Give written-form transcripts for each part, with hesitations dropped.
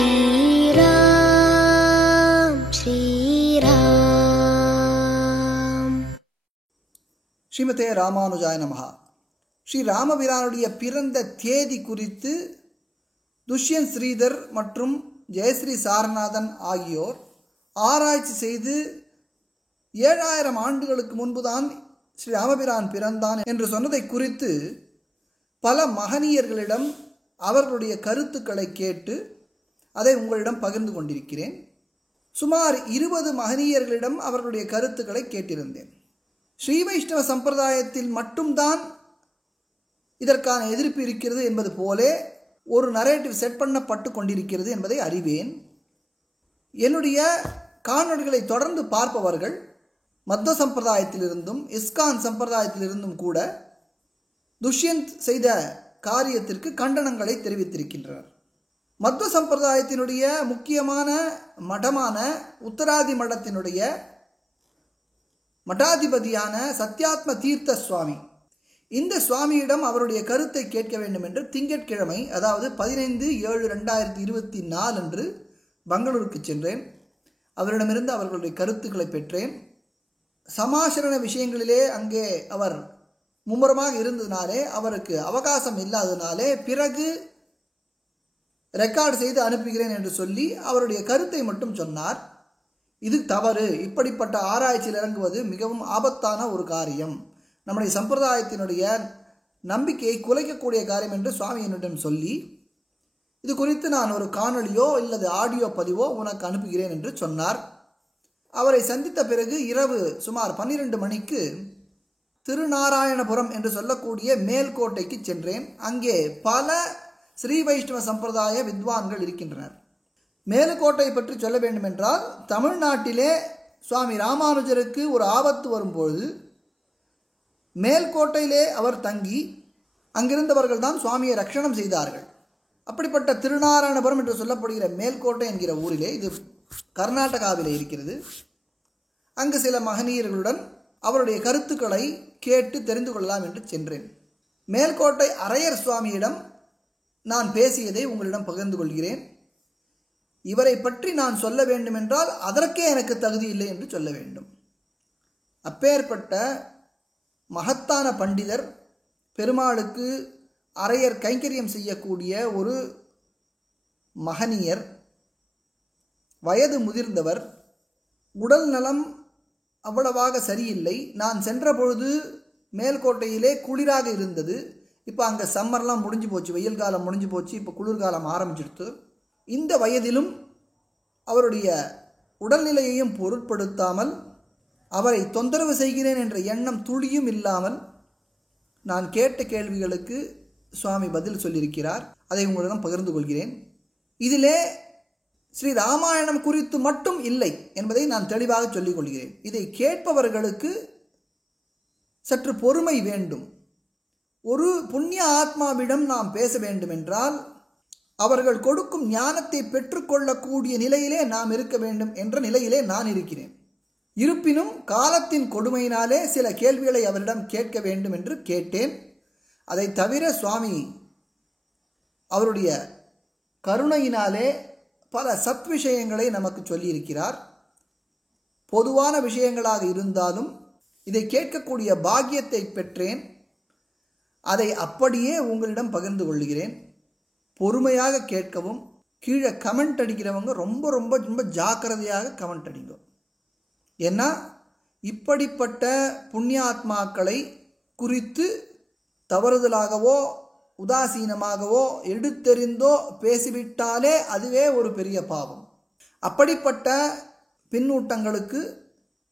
ஸ்ரீராம் ஸ்ரீராம். ஸ்ரீமதே ராமானுஜாய நமஹா. ஸ்ரீ ராமபிரானுடைய பிறந்த தேதி குறித்து துஷ்யந்த் ஸ்ரீதர் மற்றும் ஜெயஸ்ரீ சாரநாதன் ஆகியோர் ஆராய்ச்சி செய்து 7000 ஆண்டுகளுக்கு முன்புதான் ஸ்ரீ ராமபிரான் பிறந்தான் என்று சொன்னதை குறித்து பல மகனியர்களிடம் அவர்களுடைய கருத்துக்களை கேட்டு அதை உங்களிடம் பகிர்ந்து கொண்டிருக்கிறேன். சுமார் 20 மகனியர்களிடம் அவர்களுடைய கருத்துக்களை கேட்டிருந்தேன். ஸ்ரீ வைஷ்ணவ சம்பிரதாயத்தில் மட்டும்தான் இதற்கான எதிர்ப்பு இருக்கிறது என்பது போலே ஒரு நரேட்டிவ் செட் பண்ணப்பட்டு கொண்டிருக்கிறது என்பதை அறிவேன். என்னுடைய காணொளிகளை தொடர்ந்து பார்ப்பவர்கள் மத்வ சம்பிரதாயத்திலிருந்தும் இஸ்கான் சம்பிரதாயத்திலிருந்தும் கூட துஷ்யந்த் செய்த காரியத்திற்கு கண்டனங்களை தெரிவித்திருக்கின்றனர். மத்வ சம்பிரதாயத்தினுடைய முக்கியமான மடமான உத்தராதி மடத்தினுடைய மடாதிபதியான சத்யாத்ம தீர்த்த சுவாமி, இந்த சுவாமியிடம் அவருடைய கருத்தை கேட்க வேண்டும் என்று திங்கட்கிழமை, அதாவது 15/7/2024 அன்று பெங்களூருக்கு சென்றேன். அவரிடமிருந்து அவர்களுடைய கருத்துக்களை பெற்றேன். சமாசரண விஷயங்களிலே அங்கே அவர் மும்முரமாக இருந்ததினாலே, அவருக்கு அவகாசம் இல்லாததினாலே பிறகு ரெக்கார்டு செய்து அனுப்புகிறேன் என்று சொல்லி அவருடைய கருத்தை மட்டும் சொன்னார். இது தவறு, இப்படிப்பட்ட ஆராய்ச்சியில் இறங்குவது மிகவும் ஆபத்தான ஒரு காரியம், நம்முடைய சம்பிரதாயத்தினுடைய நம்பிக்கையை குலைக்கக்கூடிய காரியம் என்று சுவாமி என்னிடம் சொல்லி, இது குறித்து நான் ஒரு காணொலியோ இல்லது ஆடியோ பதிவோ உனக்கு அனுப்புகிறேன் என்று சொன்னார். அவரை சந்தித்த பிறகு இரவு சுமார் 12 மணிக்கு திருநாராயணபுரம் என்று சொல்லக்கூடிய மேல்கோட்டைக்கு சென்றேன். அங்கே பல ஸ்ரீ வைஷ்ணவ சம்பிரதாய வித்வான்கள் இருக்கின்றனர். மேல்கோட்டை பற்றி சொல்ல வேண்டுமென்றால், தமிழ்நாட்டிலே சுவாமி ராமானுஜருக்கு ஒரு ஆபத்து வரும்பொழுது மேல்கோட்டையிலே அவர் தங்கி அங்கிருந்தவர்கள் தான் சுவாமியை ரட்சணம் செய்தார்கள். அப்படிப்பட்ட திருநாராயணபுரம் என்று சொல்லப்படுகிற மேல்கோட்டை என்கிற ஊரிலே, இது கர்நாடகாவிலே இருக்கிறது. அங்கு சில மகனீயர்களுடன் அவருடைய கருத்துக்களை கேட்டு தெரிந்து கொள்ளலாம் என்று சென்றேன். மேல்கோட்டை அரையர் சுவாமியிடம் நான் பேசியதை உங்களிடம் பகிர்ந்து கொள்கிறேன். இவரை பற்றி நான் சொல்ல வேண்டுமென்றால் அதற்கே எனக்கு தகுதி இல்லை என்று சொல்ல வேண்டும். அப்பேற்பட்ட மகத்தான பண்டிதர், பெருமாளுக்கு அரையர் கைங்கரியம் செய்யக்கூடிய ஒரு மகனியர், வயது முதிர்ந்தவர், உடல் நலம் அவ்வளவாக சரியில்லை. நான் சென்ற பொழுது மேல்கோட்டையிலே குளிராக இருந்தது. இப்போ அங்கே சம்மர்லாம் முடிஞ்சு போச்சு, வெயில் காலம் முடிஞ்சு போச்சு, இப்போ குளிர்காலம் ஆரம்பிச்சிடுத்து. இந்த வயதிலும் அவருடைய உடல்நிலையையும் பொருட்படுத்தாமல், அவரை தொந்தரவு செய்கிறேன் என்ற எண்ணம் துளியும் இல்லாமல் நான் கேட்ட கேள்விகளுக்கு சுவாமி பதில் சொல்லியிருக்கிறார். அதை உங்களிடம் பகிர்ந்து கொள்கிறேன். இதிலே ஸ்ரீ ராமாயணம் குறித்து மட்டும் இல்லை என்பதை நான் தெளிவாக சொல்லிக் கொள்கிறேன். இதை கேட்பவர்களுக்கு சற்று பொறுமை வேண்டும். ஒரு புண்ணிய ஆத்மாவிடம் நாம் பேச வேண்டுமென்றால் அவர்கள் கொடுக்கும் ஞானத்தை பெற்றுக்கொள்ளக்கூடிய நிலையிலே நாம் இருக்க வேண்டும் என்ற நிலையிலே நான் இருக்கிறேன். இருப்பினும் காலத்தின் கொடுமையினாலே சில கேள்விகளை அவரிடம் கேட்க வேண்டும் என்று கேட்டேன். அதை தவிர சுவாமி அவருடைய கருணையினாலே பல சத் விஷயங்களை நமக்கு சொல்லியிருக்கிறார். பொதுவான விஷயங்களாக இருந்தாலும் இதை கேட்கக்கூடிய பாக்கியத்தை பெற்றேன். அதை அப்படியே உங்களிடம் பகிர்ந்து கொள்கிறேன். பொறுமையாக கேட்கவும். கீழே கமெண்ட் அடிக்கிறவங்க ரொம்ப ரொம்ப ரொம்ப ஜாக்கிரதையாக கமெண்ட் அடிங்க. ஏன்னா இப்படிப்பட்ட புண்ணியாத்மாக்களை குறித்து தவறுதலாகவோ உதாசீனமாகவோ எடுத்தெறிந்தோ பேசிவிட்டாலே அதுவே ஒரு பெரிய பாவம். அப்படிப்பட்ட பின்னூட்டங்களுக்கு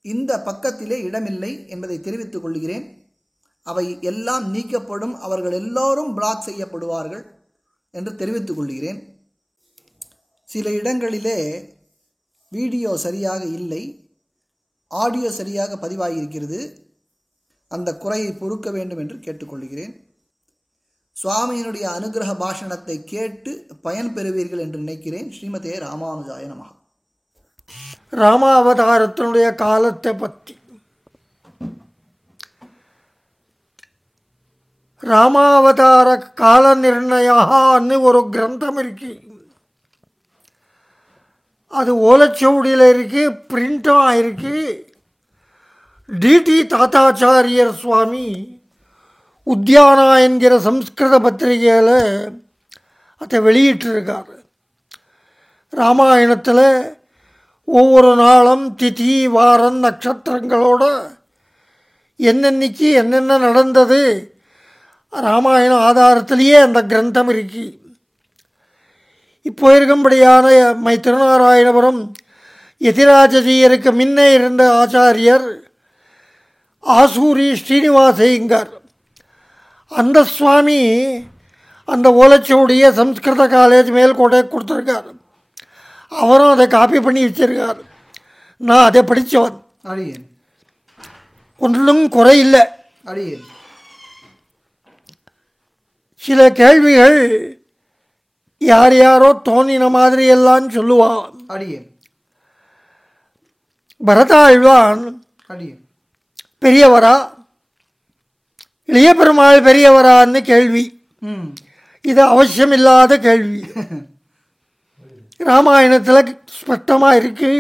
இந்த பக்கத்திலே இடமில்லை என்பதை தெரிவித்துக் கொள்கிறேன். அவை எல்லாம் நீக்கப்படும், அவர்கள் எல்லோரும் பிளாக் செய்யப்படுவார்கள் என்று தெரிவித்துக் கொள்கிறேன். சில இடங்களிலே வீடியோ சரியாக இல்லை, ஆடியோ சரியாக பதிவாகியிருக்கிறது. அந்த குறையை பொறுக்க வேண்டும் என்று கேட்டுக்கொள்கிறேன். சுவாமியினுடைய அனுகிரக பாஷணத்தை கேட்டு பயன் பெறுவீர்கள் என்று நினைக்கிறேன். ஸ்ரீமதே ராமானுஜாய நமஹ. ராமாவதாரத்தினுடைய காலத்தை பற்றி ராமாவதார கால நிர்ணயான்னு ஒரு கிரந்தம் இருக்கு. அது ஓலைச்சுவடியில் இருக்கு, பிரிண்ட்டும் ஆயிருக்கு. டிடி தாத்தாச்சாரியர் சுவாமி உத்தியானா என்கிற சம்ஸ்கிருத பத்திரிகையில் அதை வெளியிட்டிருக்கார். ராமாயணத்தில் ஒவ்வொரு நாளும் திதி வாரம் நட்சத்திரங்களோட என்னென்னைக்கு என்னென்ன நடந்தது ராமாயண ஆதாரத்திலேயே அந்த கிரந்தம் இருக்கு. இப்போ இருக்கும்படியான திருநாராயணபுரம் யதிராஜஜீயருக்கு முன்னே இருந்த ஆச்சாரியர் ஆசூரி ஸ்ரீனிவாசையங்கார், அந்த சுவாமி அந்த ஓலைச்சுவடிய சம்ஸ்கிருத காலேஜ் மேல்கோட்டை கொடுத்துருக்கார். அவரும் அதை காப்பி பண்ணி வச்சிருக்கார். நான் அதை படித்தவன். அடியேன். ஒன்றும் குறையில்லை. அடியேன். சில கேள்விகள் யார் யாரோ தோணின மாதிரி எல்லாம் சொல்லுவான். அடியேன். பரதாழ்வான் அடியேன். பெரியவரா இளைய பெருமாள் பெரியவரான்னு கேள்வி. இது அவசியமில்லாத கேள்வி. ராமாயணத்தில் ஸ்பஷ்டமாக இருக்கு.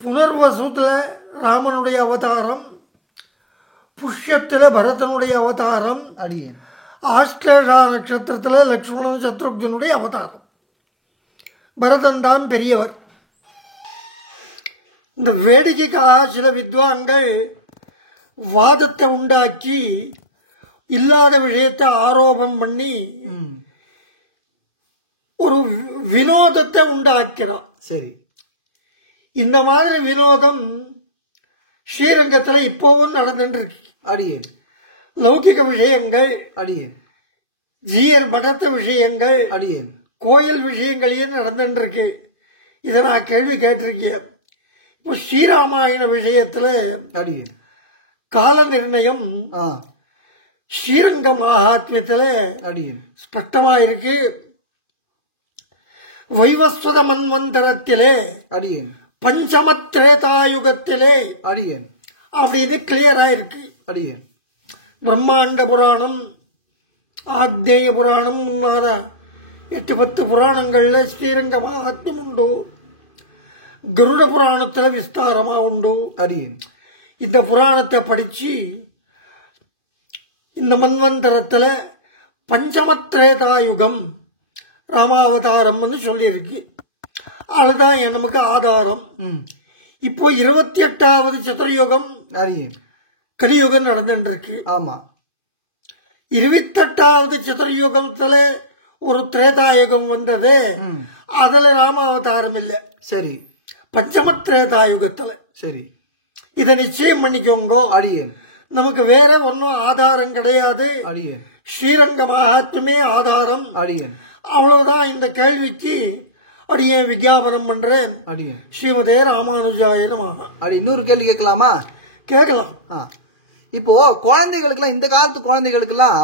புனர்வசத்தில் ராமனுடைய அவதாரம், புஷ்யத்தில் பரதனுடைய அவதாரம், அடியேன். ஆஸ்லேஷா நட்சத்திரத்தில் லக்ஷ்மணன் சத்ருக்னுடைய அவதாரம். பரதன் தான் பெரியவர். இந்த வேடிக்கைக்காக சில வித்வான்கள் வாதத்தை உண்டாக்கி இல்லாத விஷயத்தை ஆரோபம் பண்ணி ஒரு வினோதத்தை உண்டாக்கிறான். சரி. இந்த மாதிரி வினோதம் ஸ்ரீரங்கத்தில் இப்போவும் நடந்துட்டு இருக்கு. அடியேன். லௌகிக விஷயங்கள், அடியேன். ஜீயர் மடத்த விஷயங்கள், அடியேன். கோயில் விஷயங்களையும் நடந்துட்டு இருக்கு. இதை நான் கேள்வி கேட்டிருக்கேன். இப்போ ஸ்ரீராமாயண விஷயத்துல அடியேன் கால நிர்ணயம் ஸ்ரீரங்க மகாத்மியத்தில் அடியேன் ஸ்பஷ்டமா இருக்கு. வைவஸ்வத மன்வந்தரத்திலே அடியேன், பஞ்சம திரேதாயுகத்திலே அடியேன் அப்படின்னு கிளியரா இருக்கு. அடியேன். பிரம்மாண்ட புராணம், ஆத்தேய புராணம், முன்னார 8-10 புராணங்கள்ல ஸ்ரீரங்க மகாத்மியம் உண்டு. கருட புராணத்துல விஸ்தாரமா உண்டு. அடியேன் இந்த புராணத்தை படிச்சு இந்த மன்வந்தரத்துல பஞ்சமத்ரேதாயுகம் ராமாவதாரம்னு சொல்லியிருக்கு. அதுதான் நமக்கு ஆதாரம். இப்போ 28வது சதுரயுகம் அடியேன் கலியுகம் நடந்துட்டு இருக்கு. ஆமா. 28வது சதுரயுகத்துல ஒரு திரேதாயுகம் வந்தது. அதுல ராமாவதாரம் இல்லை. சரி. பஞ்சமத்ரேதாயுகத்துல. சரி. இதை நிச்சயம் பண்ணிக்கோங்க. அடியேன். நமக்கு வேற ஒன்னும் ஆதாரம் கிடையாது. அடியேன். ஸ்ரீரங்க மகாத்மியமே ஆதாரம். அடியேன். அவ்வளவுதான். இந்த கேள்விக்கு அடியேன் விஞ்ஞாபனம் பண்றேன். அடியேன். ஸ்ரீமதே ராமானுஜாய நமஹ. அடி இன்னொரு கேள்வி கேட்கலாமா? கேட்கலாம். இப்போ குழந்தைகளுக்கெல்லாம், இந்த காலத்து குழந்தைகளுக்கெல்லாம்,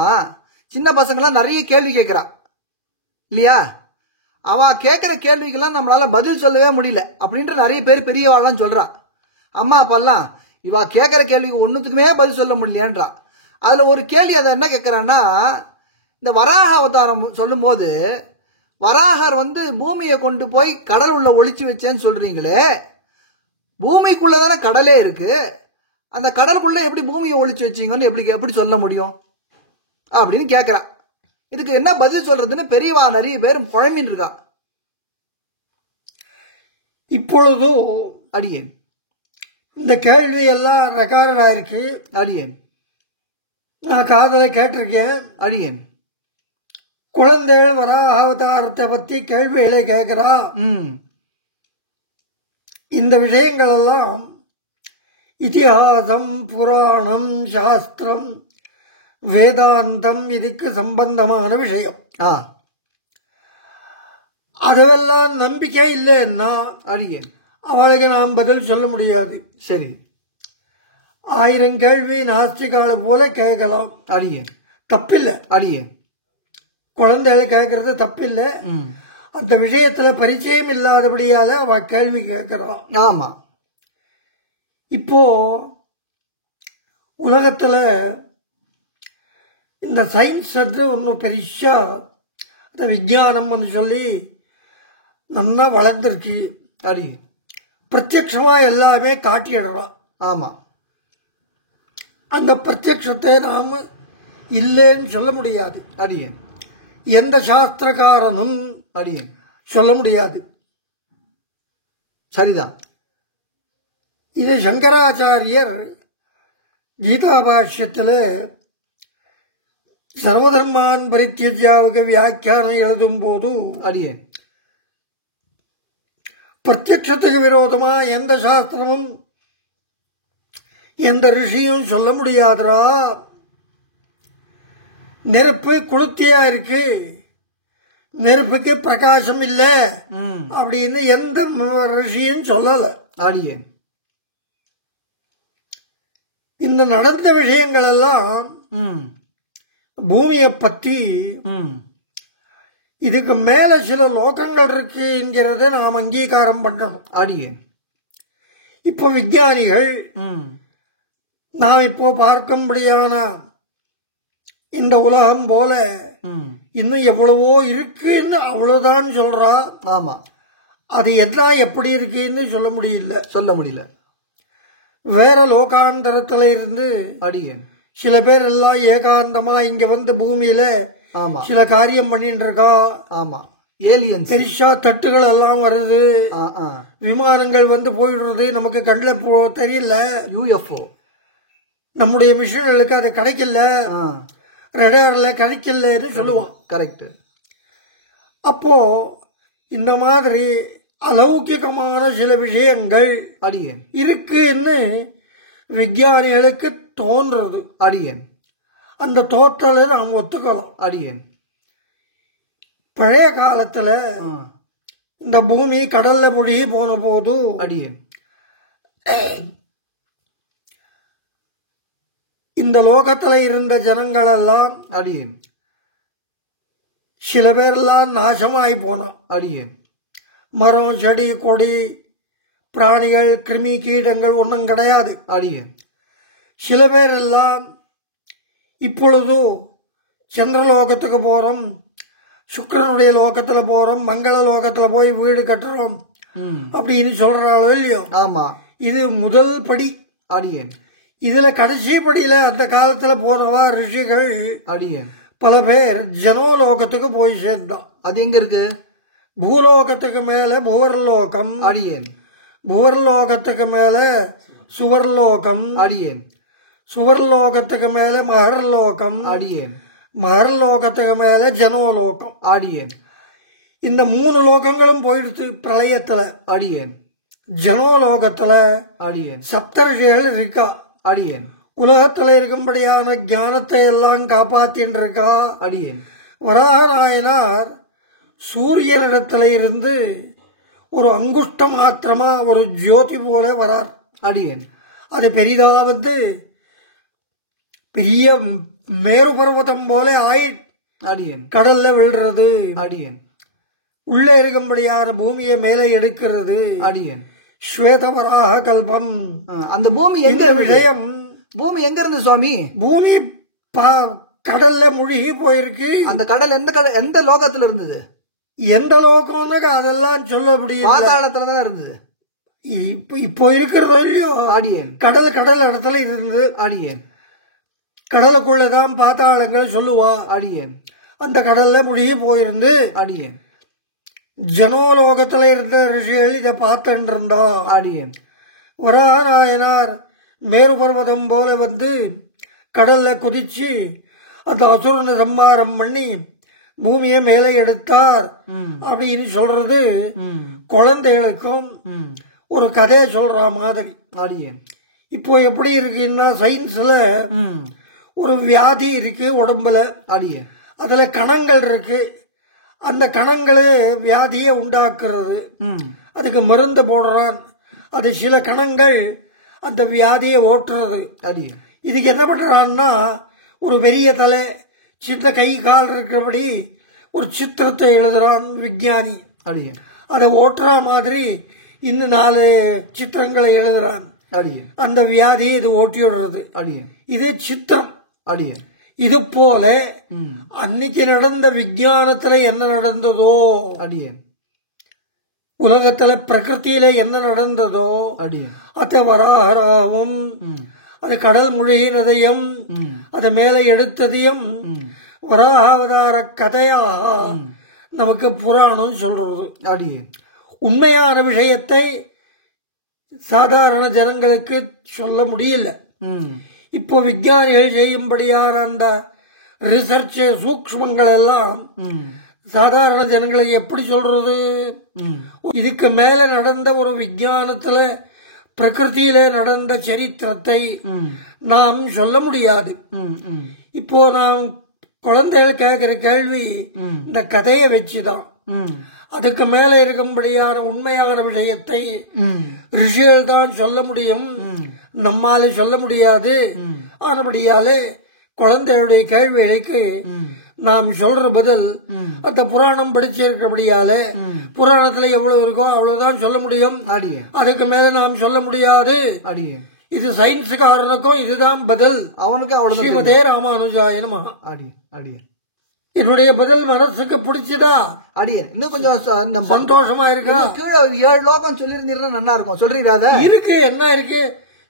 சின்ன பசங்கெல்லாம் நிறைய கேள்வி கேட்கிறா இல்லையா? அவ கேட்கிற கேள்விக்கெல்லாம் நம்மளால பதில் சொல்லவே முடியல அப்படின்ற நிறைய பேர் பெரியவாள்லாம் சொல்றா. அம்மா அப்பாலாம் இவா கேட்கிற கேள்விக்கு ஒன்னுத்துக்குமே பதில் சொல்ல முடியலன்றா. அதுல ஒரு கேள்வி அதை என்ன கேட்கிறான்னா, இந்த வராக அவதாரம் சொல்லும் போது வராகர் பூமியை கொண்டு போய் கடல் உள்ள ஒளிச்சு வச்சேன்னு சொல்றீங்களே, பூமிக்குள்ளதானே கடலே இருக்கு, அந்த கடலுக்குள்ள எப்படி பூமியை ஒளிச்சு வச்சீங்கன்னு எப்படி சொல்ல முடியும் அப்படின்னு கேட்கிறா. இதுக்கு என்ன பதில் சொல்றதுன்னு பெரியவா நிறைய பேர் குழம்பின் இருக்கா. இப்பொழுது அடியேன் இந்த கேள்வி எல்லாம் ரெக்கார்ட் ஆயிருக்கு. அடியேன் நான் காதலை கேட்டிருக்கேன். அடியேன் குழந்தைகள் வராக அவதாரத்தை பத்தி கேள்விகளை கேட்கிறா. இந்த விஷயங்கள் எல்லாம் இதிகாசம், புராணம், சாஸ்திரம், வேதாந்தம் இதுக்கு சம்பந்தமான விஷயம். அதெல்லாம் நம்பிக்கை இல்லைன்னா அடியேன் அவளுக்கு நாம் பதில் சொல்ல முடியாது. சரி. 1000 கேள்வி நாஸ்திகால போல கேட்கலாம். அடியேன் தப்பில்லை. அடியேன் குழந்தைகள் கேட்கறது தப்பில்லை. அந்த விஷயத்துல பரிச்சயம் இல்லாதபடியால அவ கேள்வி கேட்கிறான். ஆமா. இப்போ உலகத்துல இந்த சயின்ஸ் ஒன்னும் பெருசா அந்த விஞ்ஞானம்னு சொல்லி நல்லா வளர்ந்துருக்கு. அடியேன். பிரத்யட்சமா எல்லாமே காட்டிடலாம். ஆமா. அந்த பிரத்யட்சத்தை நாம இல்லைன்னு சொல்ல முடியாது. அடியேன். எந்த சாஸ்திரக்காரனும் அடியேன் சொல்ல முடியாது. சரிதான். இது சங்கராச்சாரியர் கீதாபாஷ்யத்தில் சர்வதர்மான் பரித்யஜ்யாவுக்கு வியாக்கியானம் எழுதும் போது அடியேன் பிரத்யட்சத்துக்கு விரோதமா எந்த சாஸ்திரமும் எந்த ரிஷியும் சொல்ல முடியாதுரா. நெருப்பு குளுத்தியா இருக்கு, நெருப்புக்கு பிரகாசம் இல்ல அப்படின்னு எந்த ரிஷியும் சொல்லல. அடியேன். இந்த நடந்த விஷயங்கள் எல்லாம் பூமியை பத்தி இதுக்கு மேல சில லோகங்கள் இருக்குங்கிறத நாம் அங்கீகாரம் பண்ணணும். அடியேன். இப்போ விஞ்ஞானிகள் நான் இப்போ பார்க்கும்படியான இந்த உலகம் போல இன்னும் எவ்வளவோ இருக்குன்னு அவ்வளவுதான் சொல்றா. ஆமா. அது எல்லாம் எப்படி இருக்குன்னு சொல்ல முடியல. வேற லோகாந்தரத்துல இருந்து அடியேன் சில பேர் எல்லாம் ஏகாந்தமா இங்க வந்து பூமியில சில காரியம் பண்ணிட்டு இருக்கா. ஆமா. ஏலியன்ஸ் பெரிசா தட்டுகள் எல்லாம் வருது, விமானங்கள் வந்து போயிடுறது, நமக்கு கண்ணில் தெரியல. யூஎஃப்ஓ நம்முடைய மிஷின்களுக்கு அது கிடைக்கல, ரடார்ல கிடைக்கலன்னு சொல்லுவோம். கரெக்ட். அப்போ இந்த மாதிரி அலௌகிகமான சில விஷயங்கள் அடியேன் இருக்குன்னு விஞ்ஞானிகளுக்கு தோன்றது. அடியேன். அந்த தோற்றலை நாம் ஒத்துக்கலாம். அடியேன். பழைய காலத்துல இந்த பூமி கடல்ல மூழ்கி போன போது அடியேன் இந்த லோகத்துல இருந்த ஜனங்கள் எல்லாம் அடியேன் சில பேரெல்லாம் நாசமாய் போனான். அடியேன். மரம் செடி கொடி பிராணிகள் கிருமி கீடங்கள் ஒன்றும் கிடையாது. அடியேன். சில பேர் எல்லாம் இப்பொழுது சந்திரலோகத்துக்கு போறோம், சுக்கிரனுடைய லோகத்துல போறோம், மங்கள லோகத்துல போய் வீடு கட்டுறோம் அப்படின்னு சொல்றாளோ இல்லையோ. ஆமா. இது முதல் படி. அடியேன். இதுல கடைசி படியில அந்த காலத்துல போனவா ரிஷிகள் அடியேன் பல பேர் ஜனோலோகத்துக்கு போய் சேர்ந்தான். அது எங்க இருக்கு? பூலோகத்துக்கு மேல புவர்லோகம். அடியேன். புவர்லோகத்துக்கு மேல சுவர்லோகம். அடியேன். சுவர்லோகத்துக்கு மேல மகர்லோகம். அடியேன். மகர்லோகத்துக்கு மேல ஜனோலோகம். அடியேன். இந்த 3 லோகங்களும் போயிடுத்து பிரளயத்துல. அடியேன். ஜனோலோகத்துல அடியேன் சப்தர்ஷிகள் இருக்கா. அடியேன். உலகத்துல இருக்கும்படியான ஞானத்தை எல்லாம் காப்பாத்தின்னு இருக்கா. அடியேன். வராகநாயனார் சூரியனிடத்துல இருந்து ஒரு அங்குஷ்ட மாத்திரமா ஒரு ஜோதி போல வரார். அடியேன். அது பெரிதா வந்து பெரிய மேரு பர்வதம் போல ஆயி அடியேன் கடல்ல விழுறது. அடியேன். உள்ள இருக்கும்படியான பூமியை மேலே எடுக்கிறது. அடியேன். ஸ்வேதவராக கல்பம். அந்த பூமி எங்க விஷயம்? பூமி எங்க இருந்து சுவாமி? பூமி கடல்ல முழுகி போயிருக்கு. அந்த கடல் எந்த லோகத்துல இருந்தது? எந்த லோகம்னு அதெல்லாம் சொல்ல முடியும். பாதாளத்துலதான் இருந்தது. இப்போ இருக்கிறதோ இல்லையோ. அடியேன். கடல் இடத்துல இருந்து. அடியேன். கடலுக்குள்ளதான் பாதாளங்கள் சொல்லுவா. அடியேன். அந்த கடல்ல முழுகி போயிருந்து. அடியேன். ஜனோலோகத்துல இருந்த ரிஷிகள் இதை பார்த்துட்டு இருந்தா. அடியேன். வராகநாயனார் மேரு பர்வதம் போல வந்து கடல்ல குதிச்சு அந்த அசுரனை சம்மாரம் பண்ணி பூமியை மேலே எடுத்தார் அப்படின்னு சொல்றது குழந்தைகளுக்கும் ஒரு கதையை சொல்ற மாதிரி. அடியேன். இப்போ எப்படி இருக்குன்னா சயின்ஸ்ல ஒரு வியாதி இருக்கு உடம்புல. அடியேன். அதுல கணங்கள் இருக்கு. அந்த கணங்களே வியாதியை உண்டாக்குறது. அதுக்கு மருந்து போடுறான். அது சில கணங்கள் அந்த வியாதியை ஓட்டுறது. அடியேன். இதுக்கு என்ன பண்றான்னா ஒரு பெரிய தலை சின்ன கை கால் இருக்கிறபடி ஒரு சித்திரத்தை எழுதுறான் விஞ்ஞானி. அடியேன். அதை ஓட்டுற மாதிரி இன்னும் 4 சித்திரங்களை எழுதுறான். அடியேன். அந்த வியாதியை இது ஓட்டி விடுறது. அடியேன். இது சித்திரம். அடியேன். இது போல அன்னைக்கு நடந்த விஞ்ஞானத்துல என்ன நடந்ததோ, அடியேன் உலகத்துல பிரகிருத்தியில என்ன நடந்ததோ, அடியேன் அத வராகவும் அது கடல் முழுகினதையும் அதை மேல எடுத்ததையும் வராகாவதார கதையா நமக்கு புராணம் சொல்றது. அடியேன் உண்மையான விஷயத்தை சாதாரண ஜனங்களுக்கு சொல்ல முடியல. இப்போ விஞ்ஞானிகள் செய்யும்படியான அந்த ரிசர்ச் சூக்ஷ்மங்கள் எல்லாம் சாதாரண ஜனங்களுக்கு எப்படி சொல்றது? இதுக்கு மேல நடந்த ஒரு விஞ்ஞானத்துல பிரகிருத்தியில நடந்த சரித்திரத்தை நாம் சொல்ல முடியாது. இப்போ நாம் குழந்தைகள் கேட்கிற கேள்வி இந்த கதையை வச்சுதான். அதுக்கு மேல இருக்கும்படியான உண்மையான விஷயத்தை ரிஷிகள் தான் சொல்ல முடியும், நம்மால சொல்ல முடியாது. ஆனபடியாலே குழந்தைகளுடைய கேள்விகளுக்கு நாம் சொல்ற பதில் அந்த புராணம் படிச்சிருக்கிறபடியால புராணத்துல எவ்வளவு இருக்கோ அவ்வளவுதான் சொல்ல முடியும். அதுக்கு மேல நாம் சொல்ல முடியாது. இது சயின்ஸுக்காரனுக்கும் இதுதான் பதில். அவனுக்கு அவ்வளவு. ஸ்ரீமதே ராமானுஜாய நமஹ. என்னுடைய பதில் மனசுக்கு பிடிச்சதா? அடியேன் இன்னும் கொஞ்சம் சந்தோஷமா இருக்கா? கீழே 7 லோகம் சொல்லிருந்தீங்கன்னா நல்லா இருக்கும். சொல்றீங்களா? இருக்கு, என்ன இருக்கு?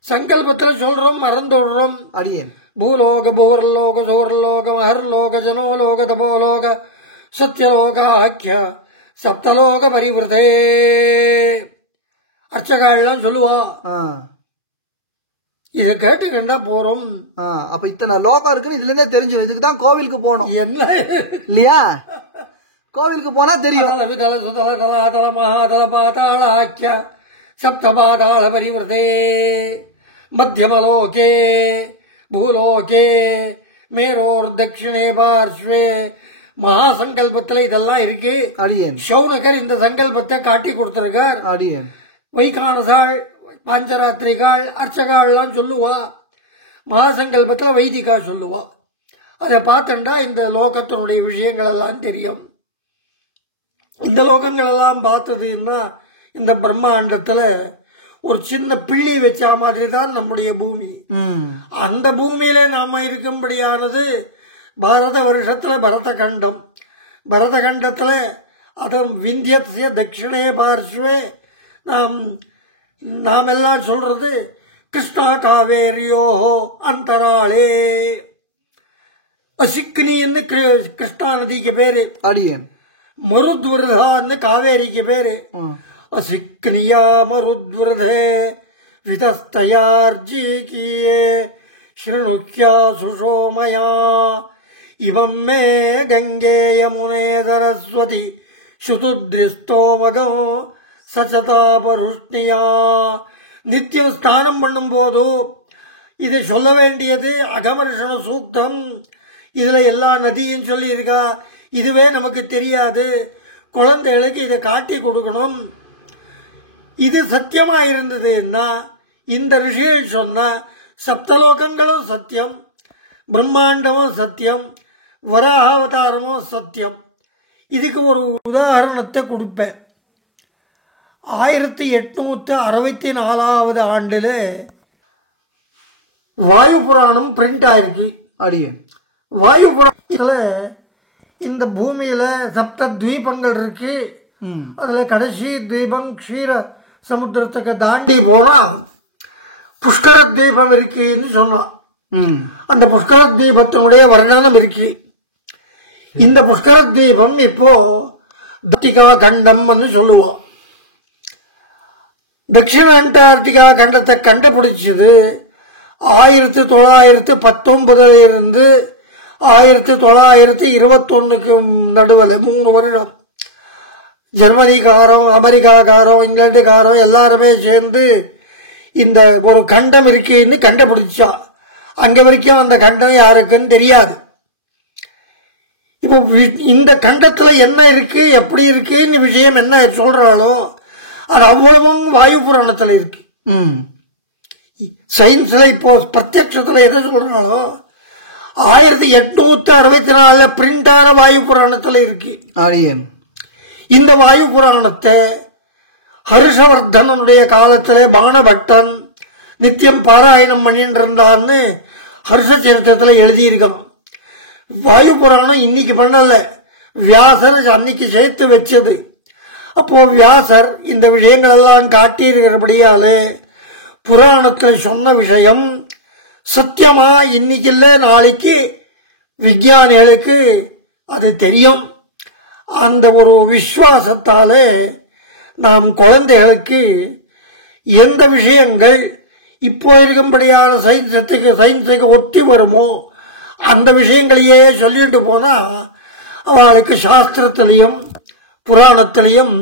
சங்கல்பத்துல சொல்றோம், மறந்து விடுறோம். அடியேன் பூலோக பூர்லோக சோர்லோக மஹர்லோக ஜனோலோக தபோலோக சத்யலோக ஆக்கிய சப்தலோக பரிவிருதே அர்ச்சகாலாம் சொல்லுவா. இத கேட்டுக்கண்டா போறோம். அப்ப இத்தனை லோகம் இருக்குன்னு இதுல இருந்தே தெரிஞ்சு. இதுக்குதான் கோவிலுக்கு போகணும் என்ன இல்லையா? கோவிலுக்கு போனா தெரியும். மகாதல பாதாள ஆக்கிய சப்தபாதாள பரிவிருதே மத்தியமலோகே பூலோகே மேரோர் தட்சிணே பார்ஸ்வே மகாசங்கல்பத்துல இதெல்லாம் இருக்கு. சௌனகர் இந்த சங்கல்பத்தை காட்டி கொடுத்திருக்கார். வைகானசாள் பாஞ்சராத்திரிகாள் அர்ச்சகாள்லாம் சொல்லுவா. மகாசங்கல்பத்துல வைதிகா சொல்லுவா. அதை பார்த்தண்டா இந்த லோகத்தினுடைய விஷயங்கள் எல்லாம் தெரியும். இந்த லோகங்கள் எல்லாம் பார்த்ததுன்னா இந்த பிரம்மாண்டத்துல ஒரு சின்ன பிள்ளி வச்ச மாதிரி தான் நம்முடைய பூமி. அந்த பூமியில நாம இருக்கும்படியானது பாரத வருஷத்துல பரத கண்டம். பரத கண்டத்துல அதம் விந்தியத்ய தட்சிணே பார்ஸ்வே நாம் எல்லாம் சொல்றது கிருஷ்ணா காவேரியோ அந்தராளே. அசிக்னின்னு கிருஷ்ணா நதிக்கு பேரு. மருத்வருதான்னு காவேரிக்கு பேரு. அசிக்னியா மருத்வருதே விதஸ்தயார்ஜீகியே ஸ்ருணுக்யா சுஷோமயா இவம் மே கங்கே யமுனே சரஸ்வதி சுதுத்ரிஸ்தோமகம் சச்சதாபருஷ்ணியா. நித்தியம் ஸ்நானம் பண்ணும் போது இதை சொல்ல வேண்டியது அகமர்ஷண சூக்தம். இதுல எல்லா நதியும் சொல்லி இருக்கா. இதுவே நமக்கு தெரியாது. குழந்தைகளுக்கு இதை காட்டி கொடுக்கணும். இது சத்தியமா இருந்ததுன்னா இந்த ரிஷிகள் சொன்ன சப்தலோகங்களும் சத்தியம், பிரம்மாண்டமும் சத்தியம், வராகாவதாரமும் சத்தியம். இதுக்கு ஒரு உதாரணத்தை கொடுப்பேன். 1864 ஆண்டுல வாயு புராணம் பிரிண்ட் ஆயிருக்கு. வாயு புராணத்துல இந்த பூமியில சப்த தீபங்கள் இருக்கு. அதுல கடைசி தீபம் க்ஷீர சமுத்திரத்துக்கு தாண்டி போனா புஷ்கர தீபம் இருக்குன்னு சொன்னான். அந்த புஷ்கர தீபத்தினுடைய வர்ணனம் இருக்கு. இந்த புஷ்கர தீபம் இப்போ தட்டிகா கண்டம் சொல்லுவோம். தட்சிண அண்டார்டிகா கண்டத்தை கண்டுபிடிச்சது 1919 இருந்து 1921 நடுவில் 3 வருடம். ஜெர்மனிக்காரோ அமெரிக்காக்காரோ இங்கிலாந்துக்காரோ எல்லாருமே சேர்ந்து இந்த ஒரு கண்டம் இருக்குன்னு கண்டுபிடிச்சா. அங்க வரைக்கும் அந்த கண்டம் யாருக்குன்னு தெரியாது. இப்போ இந்த கண்டத்துல என்ன இருக்கு, எப்படி இருக்குன்னு விஷயம் என்ன சொல்றாளோ அது அவ்வளவும் வாயு புராணத்துல இருக்கு. சயின்ஸ்ல இப்போ பிரத்யட்சத்துல எதை சொல்றாளோ 1864 பிரிண்டான வாயு புராணத்துல இருக்கு. இந்த வாயு புராணத்தை ஹர்ஷவர்தனுடைய காலத்துல பானபட்டன் நித்தியம் பாராயணம் பண்ணிட்டு இருந்தான்னு ஹர்ஷ சரித்திரத்துல எழுதியிருக்கான். வாயு புராணம் இன்னைக்கு பண்ணல, வியாசர் அன்னைக்கு சேர்த்து வச்சது. அப்போ வியாசர் இந்த விஷயங்கள் எல்லாம் காட்டியிருக்கிறபடியாலே புராணத்தில் சொன்ன விஷயம் சத்தியமா இன்னைக்கு இல்ல நாளைக்கு விஞ்ஞானிகளுக்கு அது தெரியும். அந்த ஒரு விசுவாசத்தாலே நாம் குழந்தைகளுக்கு எந்த விஷயங்கள் இப்போ இருக்கும்படியான சயின்ஸுக்கு ஒட்டி வருமோ அந்த விஷயங்களையே சொல்லிட்டு போனா அவளுக்கு சாஸ்திரத்திலையும் புராணத்திலையும்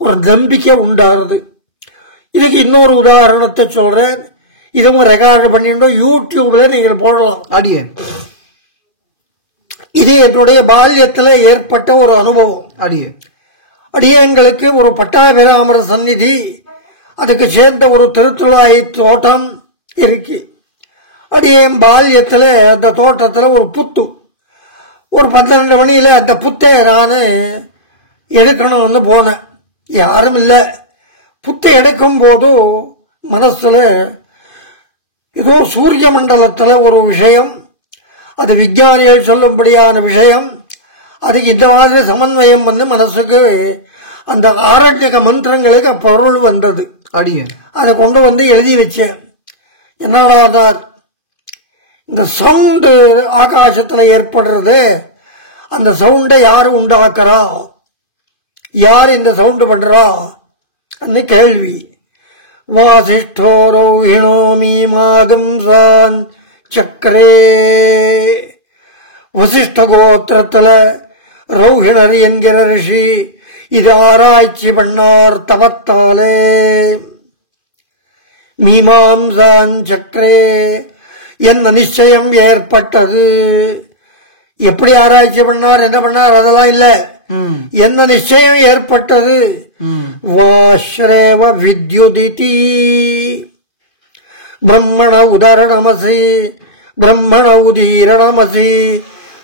ஒரு நம்பிக்கை உண்டாகுது. இதுக்கு இன்னொரு உதாரணத்தை சொல்றேன். இதுவும் ரெக்கார்டு பண்ணிட்டோம், யூடியூப்ல நீங்கள் போடலாம். அடியே, இது என்னுடைய பால்யத்தில் ஏற்பட்ட ஒரு அனுபவம். அடியங்களுக்கு ஒரு பட்டாபிராமர சந்நிதி, அதுக்கு சேர்ந்த ஒரு திருத்துழாய் தோட்டம் இருக்கு. அடியன் பால்யத்தில் அந்த தோட்டத்தில் ஒரு புத்து, ஒரு 12 மணியில அந்த புத்தை நான் எடுக்கணும்னு போனேன். யாரும் இல்லை. புத்தை எடுக்கும் போது மனசுல ஏதோ சூரிய மண்டலத்துல ஒரு விஷயம், அது விஞ்ஞானிகள் சொல்லும்படியான விஷயம், அதுக்கு இந்த மாதிரி சமன்வயம் வந்து மனசுக்கு அந்த ஆரண்யக மந்திரங்களுக்கு பொருள் வந்தது. அதை கொண்டு வந்து எழுதி வச்சேன். என்னடா இந்த சவுண்டு ஆகாசத்துல ஏற்படுறது, அந்த சவுண்டை யாரு உண்டாக்குறா, யார் இந்த சவுண்டு பண்றா அந்த கேள்வி. வாசிஷ்டோ ரோஹிணோ மீமாகம் சான் சக்கரே. வசிஷ்ட கோத்திரத்துல ரோஹிணர் என்கிற ரிஷி இது ஆராய்ச்சி பண்ணார் தவத்தாலே. மீமாம்சான் சக்கரே என்ன நிச்சயம் ஏற்பட்டது. எப்படி ஆராய்ச்சி பண்ணார், என்ன பண்ணார் அதெல்லாம் இல்ல, என்ன நிச்சயம் ஏற்பட்டது. வாஸ்ரேவ வித்யுதிதி பிரம்மண உதரணமசி பிரம்மண உதீரணமசி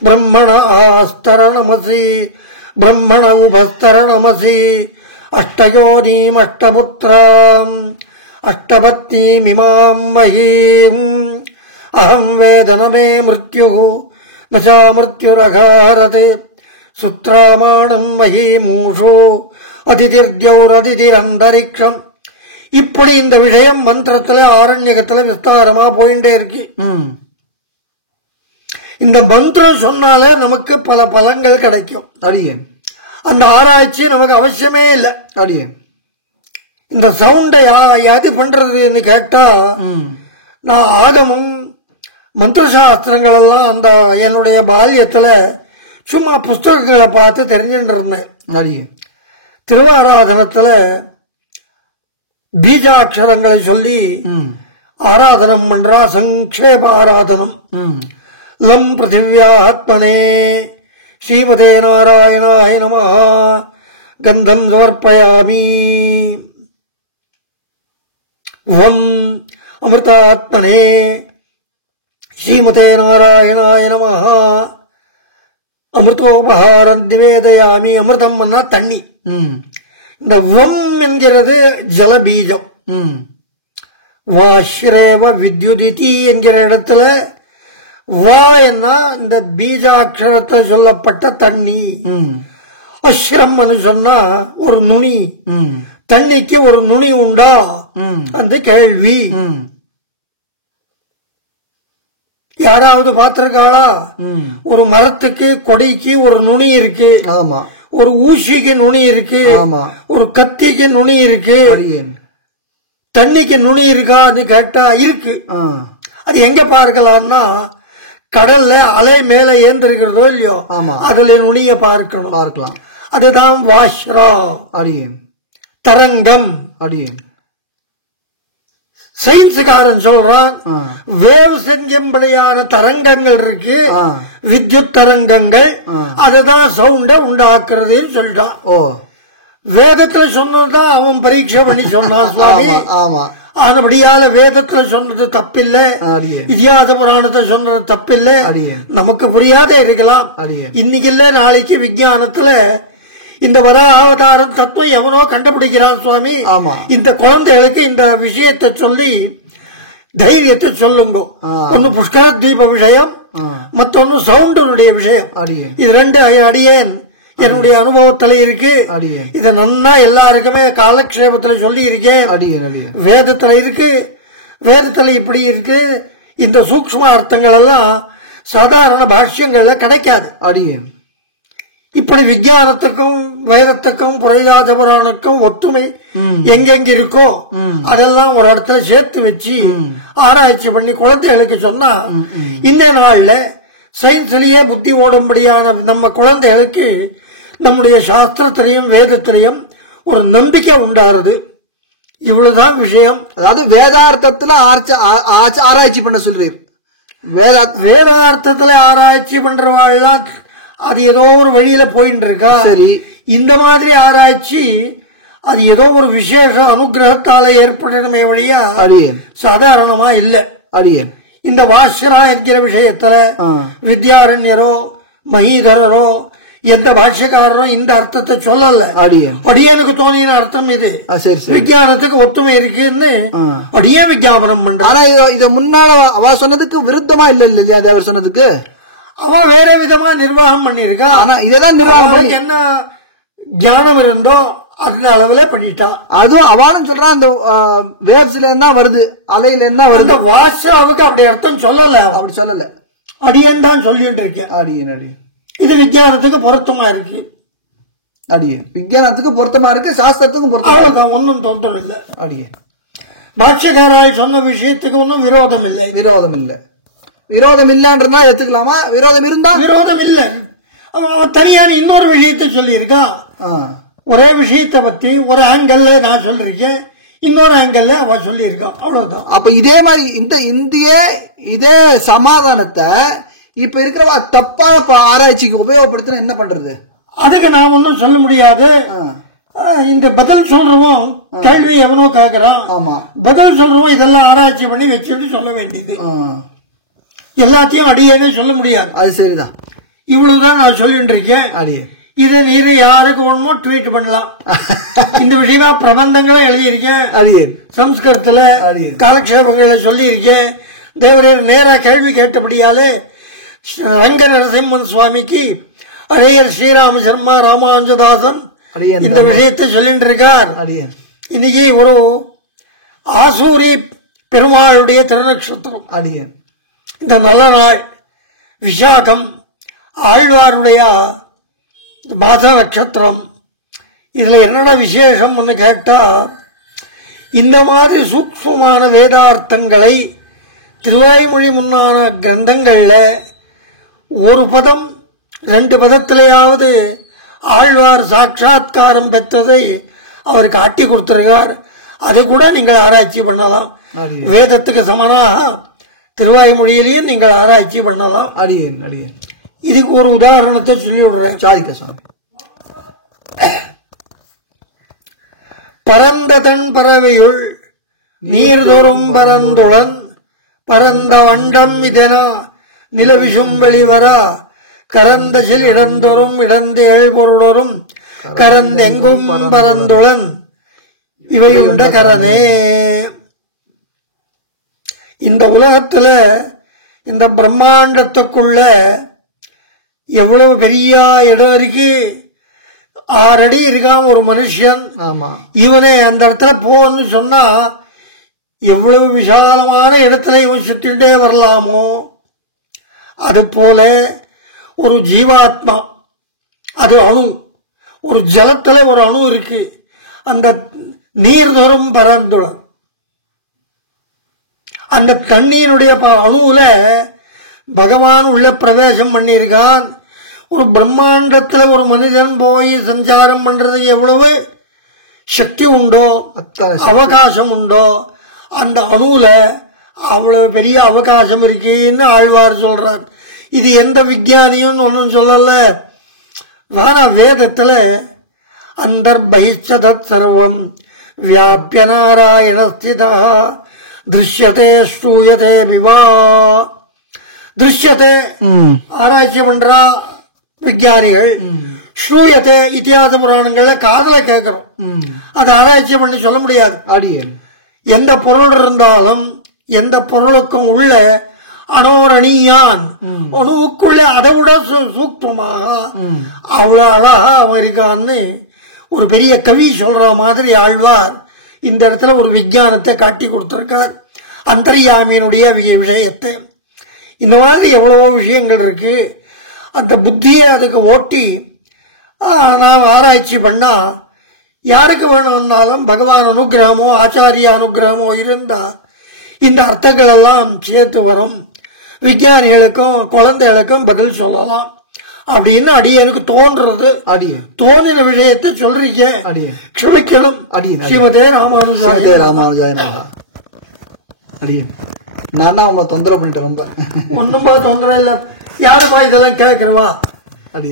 பிரம்மண ஆஸ்தரணமசி பிரம்மண உபஸ்தரணமசி அஷ்டயோனீம் அஷ்டபுத்திராம் அஷ்டபத்னீமிமாம் மஹீம் அஹம் வேதனமே மிருத்யு நசா மிருத்யுரகாரதே சுத்ராமாணம் மஹீமூஷோ அதிதிர்தியௌரதிதிரந்தரிக்ஷம். இப்படி இந்த விஷயம் மந்திரத்துல ஆரண்யகத்துல விஸ்தாரமா போயிட்டே இருக்கு. இந்த மந்திரம் சொன்னாலே நமக்கு பல பலங்கள் கிடைக்கும். அந்த ஆராய்ச்சி நமக்கு அவசியமே இல்லை. இந்த சவுண்டை எது பண்றதுன்னு கேட்டா, நான் ஆகமும் மந்திர சாஸ்திரங்கள் எல்லாம் அந்த என்னுடைய பால்யத்துல சும்மா புஸ்தகங்களை பார்த்து தெரிஞ்சுட்டு இருந்தேன். திருவாராதனத்துல பீஜாட்சரங்களை சொல்லி ஆராதனம் பண்றா. சங்கேப ஆராதனம். லம் பிருத்திவ்யா ஆத்மனே ஸ்ரீமதே நாராயணாய நமஹ கந்தம் சமர்ப்பயாமி. ஓம் அமிர்தாத்மனே ஸ்ரீமதே நாராயணாய நமஹ அமிர்தோபஹாரம் நிவேதயாமி. அமிர்தம் தண்ணி. இந்த வம் என்கிறது ஜலபீஜம். வாஸ்ரேவ வித்யுதிதி என்கிற இடத்துல வா என்ன இந்த பீஜாட்சரத்தை சொல்லப்பட்ட தண்ணி. அஸ்ரம் சொன்னா ஒரு நுனி, தண்ணிக்கு ஒரு நுனி உண்டா அந்த கேள்வி. யாராவது பார்த்திருக்காளா? ஒரு மரத்துக்கு கொடிக்கு ஒரு நுனி இருக்கு, ஒரு ஊசிக்கு நுனி இருக்கு, ஒரு கத்திக்கு நுனி இருக்கு. தண்ணிக்கு நுனி இருக்கான்னு கேட்டா இருக்கு. அது எங்க பார்க்கலாம்னா கடல்ல அலை மேல ஏந்திருக்கிறதோ இல்லையோ அதுல நுனிய பார்க்கலாம். அதுதான் வாஷ்ரா தரங்கம். சயின்ஸுக்காரன் சொல்றான் வேவ் செஞ்சும்படியான தரங்கங்கள் இருக்கு, வித்யுத் தரங்கங்கள், அதுதான் சவுண்ட உண்டாக்குறதுன்னு சொல்லிட்டான். வேதத்துல சொன்னதுதான் அவன் பரீட்சை பண்ணி சொன்னான் சுவாமி. அதுபடியால வேதத்துல சொன்னது தப்பில்ல, இதிகாச புராணத்தை சொன்னது தப்பில்ல, நமக்கு புரியாத இருக்கலாம். இன்னைக்கு இல்ல நாளைக்கு விஞ்ஞானத்துல இந்த வராவதாரம் தத்துவம் எவனோ கண்டுபிடிக்கிறான் சுவாமி. இந்த குழந்தைகளுக்கு இந்த விஷயத்தை சொல்லி தைரியத்தை சொல்லுங்க. ஒன்னு புஷ்கர தீப விஷயம், மத்தொன்னு சவுண்டினுடைய விஷயம். இது ரெண்டு அடியேன் என்னுடைய அனுபவத்துல இருக்கு. இத நன்னா எல்லாருக்குமே காலக்ஷேபத்துல சொல்லி இருக்கேன். வேதத்துல இருக்கு. வேதத்துல இப்படி இருக்கு. இந்த சூக்ஷ்ம அர்த்தங்கள் எல்லாம் சாதாரண பாஷ்யங்கள்ல கிடைக்காது. இப்படி விஞ்ஞானத்துக்கும் வேதத்துக்கும் புரையாத புராணுக்கும் ஒற்றுமை எங்கெங்க இருக்கோ அதெல்லாம் ஒரு இடத்துல சேர்த்து வச்சு ஆராய்ச்சி பண்ணி குழந்தைகளுக்கு சொன்னா இந்த நாள்ல சயின்ஸ்லயே புத்தி ஓடும்படியான நம்ம குழந்தைகளுக்கு நம்முடைய சாஸ்திரத்திலையும் வேதத்திலையும் ஒரு நம்பிக்கை உண்டாருது. இவ்வளவுதான் விஷயம். அதாவது வேதார்த்தத்துல ஆராய்ச்சி பண்ண சொல்றீர். வேதார்த்தத்துல ஆராய்ச்சி பண்றவாள்லாம் அது ஏதோ ஒரு வழியில போயிட்டு இருக்கா. சரி, இந்த மாதிரி ஆராய்ச்சி அது ஏதோ ஒரு விசேஷ அனுகிரகத்தால ஏற்படணுமே வழியா சாதாரணமா இல்ல. இந்த வாசரா என்கிற விஷயத்துல வித்யாரண்யரோ மகீதரோ எந்த பாஷ்யக்காரரும் இந்த அர்த்தத்தை சொல்லல. அடியனுக்கு தோணின அர்த்தம் இது. விஞ்ஞானத்துக்கு ஒத்துமை இருக்குன்னு அடியே விஞ்ஞாபனம் பண்ற. ஆனா இத முன்னால அவ சொன்னதுக்கு விருத்தமா இல்ல இல்லையா? தேவர் சொன்னதுக்கு அவன் வேற விதமா நிர்வாகம் பண்ணிருக்கா. ஆனா இதெல்லாம் நிர்வாகம் பண்ணி என்ன ஞானம் இருந்தோ அந்த அளவுல பண்ணிட்டான். அதுவும் அவளும் சொல்றான் அந்த வேவ்ஸ்ல என்ன வருது, அலையில என்ன வருது. வாஷாவுக்கு அப்படி அர்த்தம் சொல்லல. அப்படி சொல்லல. அடியன் தான் சொல்லிட்டு இருக்கேன். அடியன் இது விஞ்ஞானத்துக்கு பொருத்தமா இருக்கு. அடியன் விஞ்ஞானத்துக்கு பொருத்தமா இருக்கு, சாஸ்திரத்துக்கும் பொருத்தமா. ஒன்னும் தோற்றம் இல்லை. அடியன் பாஷ்யக்காராய் சொன்ன விஷயத்துக்கு ஒன்னும் விரோதம் இல்லை. விரோதம் இல்லை. விரோதம் இல்லன்றா எடுத்துக்கலாமா? விரோதம் இருந்தா விரோதம் இல்ல. தனியான இன்னொரு விஷயத்தை சொல்லி இருக்கா. ஒரே விஷயத்தை பத்தி ஒரு ஆங்கிள் நான் சொல்லிருக்கேன், இன்னொரு ஆங்கிள் அவ சொல்லி இருக்கான். அவ்வளவுதான். அப்ப இதே மாதிரி இந்த இதே சமாதானத்தை இப்ப இருக்கிற தப்பான ஆராய்ச்சிக்கு உபயோகப்படுத்தினா என்ன பண்றது? அதுக்கு நான் ஒன்னும் சொல்ல முடியாது. இந்த பதில் சொல்றோம், கேள்வி எவனோ கேக்குறான். ஆமா, பதில் சொல்றோம், இதெல்லாம் ஆராய்ச்சி பண்ணி வச்சுட்டு சொல்ல வேண்டியது. எல்லாத்தையும் அடியேன்னு சொல்ல முடியாது. அது சரிதான். இவ்வளவுதான் நான் சொல்லிட்டு இருக்கேன். இது நீரு யாருக்கு ஒண்ணுமோ ட்வீட் பண்ணலாம். இந்த விஷயமா பிரபந்தங்களும் எழுதியிருக்கேன். சம்ஸ்கிருதத்துல காலக்ஷேபங்களை சொல்லி இருக்கேன். தேவரர் நேரா கேள்வி கேட்டபடியாலே ரங்க நரசிம்மன் சுவாமிக்கு அழையர் ஸ்ரீராம சர்மா ராமானுஜதாசன் இந்த விஷயத்தை சொல்லிட்டு இருக்கார். இன்னைக்கு ஒரு ஆசூரி பெருமாளுடைய திருநக்ஷத்திரம். இந்த நல்ல நாள் விசாகம் ஆழ்வாருடைய மாத நட்சத்திரம். இதுல என்னென்ன விசேஷம் கேட்டா, இந்த மாதிரி சூக்ஷ்மமான வேதார்த்தங்களை திருவாய்மொழி முன்னான கிரந்தங்கள்ல ஒரு பதம் 2 பதத்திலேயாவது ஆழ்வார் சாட்சாத்காரம் பெற்றதை அவர் காட்டி கொடுத்திருக்கார். அதை கூட நீங்கள் ஆராய்ச்சி பண்ணலாம். வேதத்துக்கு சமனா திருவாய்மொழியிலையும் நீங்கள் ஆராய்ச்சி பண்ணலாம். இதுக்கு ஒரு உதாரணத்தை சொல்லி விடுறேன். சாதிக்க சுவாமி. பரந்ததன் பறவையுள் நீர்தொறும் பரந்துளன் பரந்த வண்டம் இதனா நிலவிசும் வெளிவரா கரந்த சில் இடந்தொறும் இடந்து எழுபொருளொரும் கரந்தெங்கும் பரந்துளன் இவையுண்ட கரனே. இந்த உலகத்துல இந்த பிரம்மாண்டத்துக்குள்ள எவ்வளவு பெரிய இடம் இருக்கு. 6 அடி இருக்கான் ஒரு மனுஷன். இவனை அந்த இடத்துல போன்னு சொன்னா எவ்வளவு விசாலமான இடத்துல இவன் சுத்திட்டே வரலாமோ. அது போல ஒரு ஜீவாத்மா, அது அணு, ஒரு ஜலத்துல ஒரு அணு இருக்கு. அந்த நீர் தோறும் பரந்துளன், அந்த தண்ணீருடைய அணுவுல பகவான் உள்ள பிரவேசம் பண்ணியிருக்கான். ஒரு பிரம்மாண்டத்துல ஒரு மனிதன் போய் சஞ்சாரம் பண்றது எவ்வளவு சக்தி உண்டோ, அவகாசம் உண்டோ, அந்த அணுவுல அவ்வளவு பெரிய அவகாசம் இருக்குன்னு ஆழ்வார் சொல்றார். இது எந்த விஞ்ஞானியும் ஒன்னும் சொல்லல. ஆனா வேதத்துல அந்தர்பகிஷ்சதத் சர்வம் வியாபிய நாராயணஸ்திதா திருஷ்யதே ஸ்ரூயதே விவா. திருஷ்யத்தை ஆராய்ச்சி பண்றா விஞ்ஞானிகள், ஸ்ரூயத்தை இத்தியாச புராணங்கள்ல காதல கேட்கிறோம். அதை ஆராய்ச்சி பண்ணி சொல்ல முடியாது. எந்த பொருள் இருந்தாலும் எந்த பொருளுக்கும் உள்ள அணோரணியான் அணுவுக்குள்ள அதை விட சூக்மமாக அவ்வளவு அழகா அவன் இருக்கான்னு ஒரு பெரிய கவி சொல்ற மாதிரி ஆழ்வார் இந்த இடத்துல ஒரு விஞ்ஞானத்தை காட்டி கொடுத்திருக்கார். அந்தர்யாமியினுடைய விஷயத்தை இந்த மாதிரி எவ்வளவோ விஷயங்கள் இருக்கு. அந்த புத்தியை அதுக்கு ஓட்டி நாம் ஆராய்ச்சி பண்ணா யாருக்கு வேணும்னாலும் பகவான் அனுகிரகமோ ஆச்சாரிய அனுகிரகமோ இருந்தா இந்த அர்த்தங்கள் எல்லாம் சேர்த்து வரும். விஞ்ஞானிகளுக்கும் குழந்தைகளுக்கும் பதில் சொல்லலாம் அப்படின்னு அடியனுக்கு தோன்றது. தோணின விஷயத்தை சொல்றீங்க, க்ஷமிக்கணும். ஸ்ரீமதே ராமானுஜாய. நான் தான் உங்களை தொந்தரவு பண்ணிட்டு ரொம்ப ஒண்ணுமா தொந்தரவு இல்ல. யாருமா இதெல்லாம் கேட்கிறவா?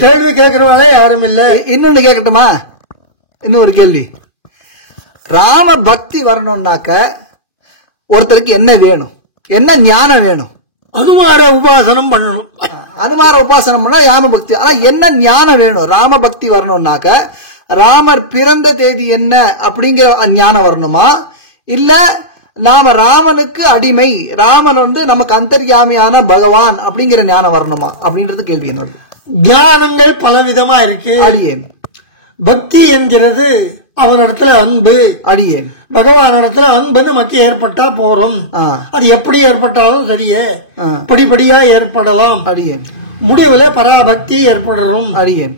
கேள்வி கேட்கிறவாளே யாரும் இல்ல. இன்னொன்னு கேட்கட்டுமா? இன்னொரு கேள்வி. ராம பக்தி வரணும்னாக்க ஒருத்தருக்கு என்ன வேணும்? என்ன ஞானம் வேணும்? அனுமார உபாசனம் பண்ணணும். அனுமார உபாசனம் பண்ணா ராம பக்தி. ஆனா என்ன ஞானம் வேணும்? ராம பக்தி வரணும்னாக்க ராமர் பிறந்த தேதி என்ன அப்படிங்கிற ஞானம் வரணுமா? இல்ல நாம ராமனுக்கு அடிமை, ராமன் நமக்கு அந்தர்யாமியான பகவான் அப்படிங்கிற ஞானம் வரணுமா அப்படின்றது கேள்வி. என்னது ஞானங்கள் பலவிதமா இருக்கு. அடியேன் பக்தி என்கிறது அவனிடத்துல அன்பு. அடியேன் பகவான் இடத்துல அன்பு நமக்கு ஏற்பட்டா போறோம். அது எப்படி ஏற்பட்டாலும் சரியே, படிப்படியா ஏற்படலாம். அடியேன் முடிவுல பராபக்தி ஏற்படணும். அடியேன்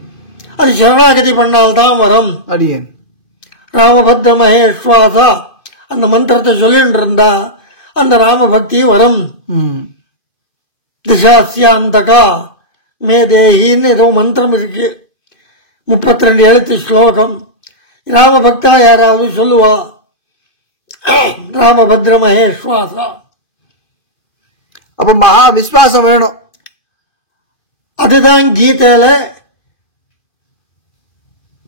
அது சரணாகதி பண்ணால்தான் வரும். அடியேன் ராமபத்ர மகேஸ்வாசா அந்த மந்திரத்தை சொல்லிட்டு இருந்தா அந்த ராமபக்தி வரும். திசாசியாந்தகா மேதேகின்னு ஏதோ மந்திரம் இருக்கு, 32 எழுத்து ஸ்லோகம். ராமபக்தா யாராவது சொல்லுவா ராமபத்ர மகேஸ்வாசா. அப்ப மகா விஸ்வாசம் வேணும். அதுதான் கீதையில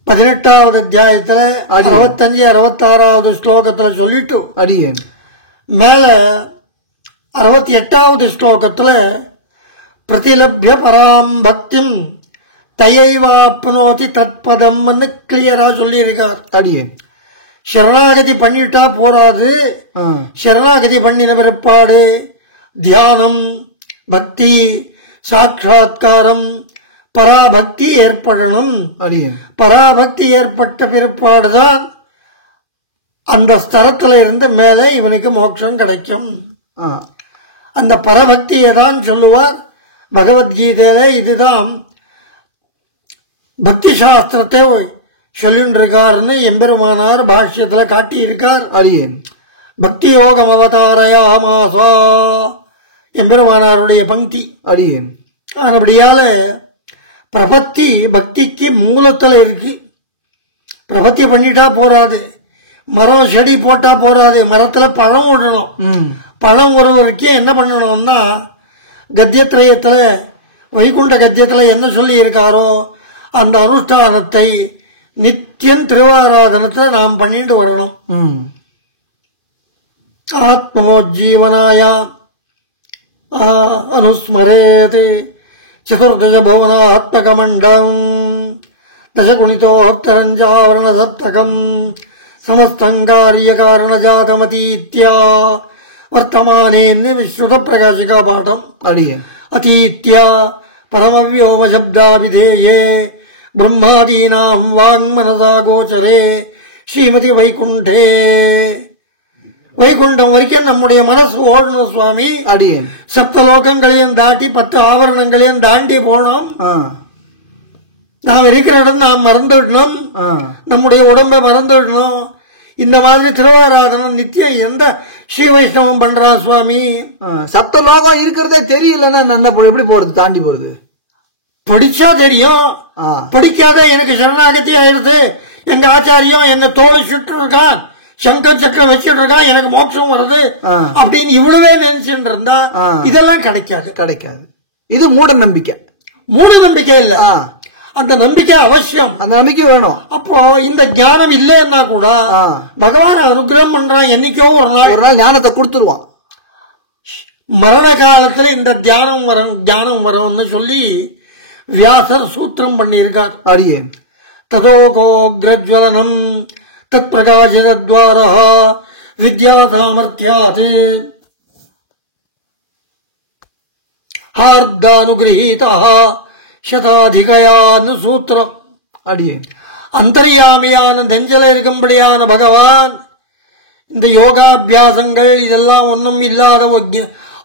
18வது அத்தியாயத்துல 65, 66வது ஸ்லோகத்துல சொல்லிட்டு அடியேன் மேல 68வது ஸ்லோகத்துல பிரதிலப்ய பராம் பக்திம் தயைவாப்னோதி தத்பதம் கிளியரா சொல்லி இருக்கார். அடியேன் சரணாகதி பண்ணிட்டா போராது. சரணாகதி பண்ணின பிற்பாடு தியானம், பக்தி, சாட்சாத்காரம், பராபக்தி ஏற்படணும். பராபக்தி ஏற்பட்ட பிற்பாடுதான் அந்த ஸ்தலத்துல இருந்து மேல இவனுக்கு மோட்சம் கிடைக்கும். அந்த பரபக்தியை தான் சொல்லுவார் பகவத்கீதையில. இதுதான் பக்தி சாஸ்திரத்தை சொல்லிட்டு இருக்காருன்னு எம்பெருமானார் பாஷ்யத்துல காட்டி இருக்கார். அடியேன் பக்தி யோகம் அவதாரயாமாசா எம்பெருமானாருடைய பங்கி. அடியேன் அப்படியால பிரபத்தி பக்திக்கு மூலத்துல இருக்கு. பிரபத்தி பண்ணிட்டா போறாது, மரம் செடி போட்டா போறாது, மரத்துல பழம் விடணும். பழம் ஒருவருக்கு என்ன பண்ணணும்னா கத்தியத்திரயத்துல வைகுண்ட கத்தியத்துல என்ன சொல்லி இருக்காரோ அந்த அனுஷ்டானத்தை நித்தியம் திருவாராதனத்தை நாம் பண்ணிட்டு வரணும். ஆத்மோஜீவனாய அனுஸ்மரேத் சதுர்தச புவன ஆத்மகமண்டம் தசகுணிதோத்தரஞ்சாவரண சப்தகம் சமஸ்தங்காரிய காரண ஜாதமதீத்யா வர்த்தமானேன்னு விஸ்ருத பிரகாசிகா பாடம். அதீத்யா பரமவ்யோம சப்தாபிதேயே பிரம்மாதீனாம் வாங்மனசா கோச்சரே ஸ்ரீமதி வைகுண்டே. வைகுண்டம் வரைக்கும் நம்முடைய மனசு ஓடணும் சுவாமி. அடியேன் சப்தலோகங்களையும் தாண்டி 10 ஆவரணங்களையும் தாண்டி போனோம். நாம் இருக்கிற இடம் நாம் மறந்துடணும், நம்முடைய உடம்பை மறந்துடணும். இந்த மாதிரி திருவாராதனம் நித்தியம் எந்த ஸ்ரீ வைஷ்ணவம் பண்றா சுவாமி? சப்தலோகம் இருக்கிறதே தெரியலன்னா எப்படி போறது, தாண்டி போறது? படிச்சா தெரியும், படிக்காத எனக்கு சரணாகதி ஆயிடுது, எங்க ஆச்சாரியம் என்ன தோலை சுட்டு இருக்கான், சங்கர் சக்கரம் வச்சுட்டு இருக்கான், எனக்கு மோட்சம் வருது அப்படின்னு இவ்வளவே நினைச்சுட்டு இருந்தா இதெல்லாம் கிடைக்காது. இது மூட நம்பிக்கை. மூட நம்பிக்கை இல்ல, அந்த நம்பிக்கை அவசியம். அந்த நம்பிக்கை வேணும். அப்போ இந்த ஞானம் இல்லைன்னா கூட பகவான் அனுகிரகம் பண்றான். என்னைக்கோ ஒரு நாள் ஞானத்தை கொடுத்துருவான். மரண காலத்துல இந்த தியானம் வரும்னு சொல்லி வியாசர் சூத்திரம் பண்ணியிருக்கார். அடியேன் ததோகோக்ரஜ்வலனம் தத் பிரகாசிதத்வாரா வித்யா சாமர்த்தியாது. ஹார்தானுகிரஹீதா சதாதிகயான்னு சூத்திரம். அடியே அந்தர்யாமியான நெஞ்சல இருக்கும்படியான பகவான் இந்த யோகாபியாசங்கள் இதெல்லாம் ஒன்றும் இல்லாத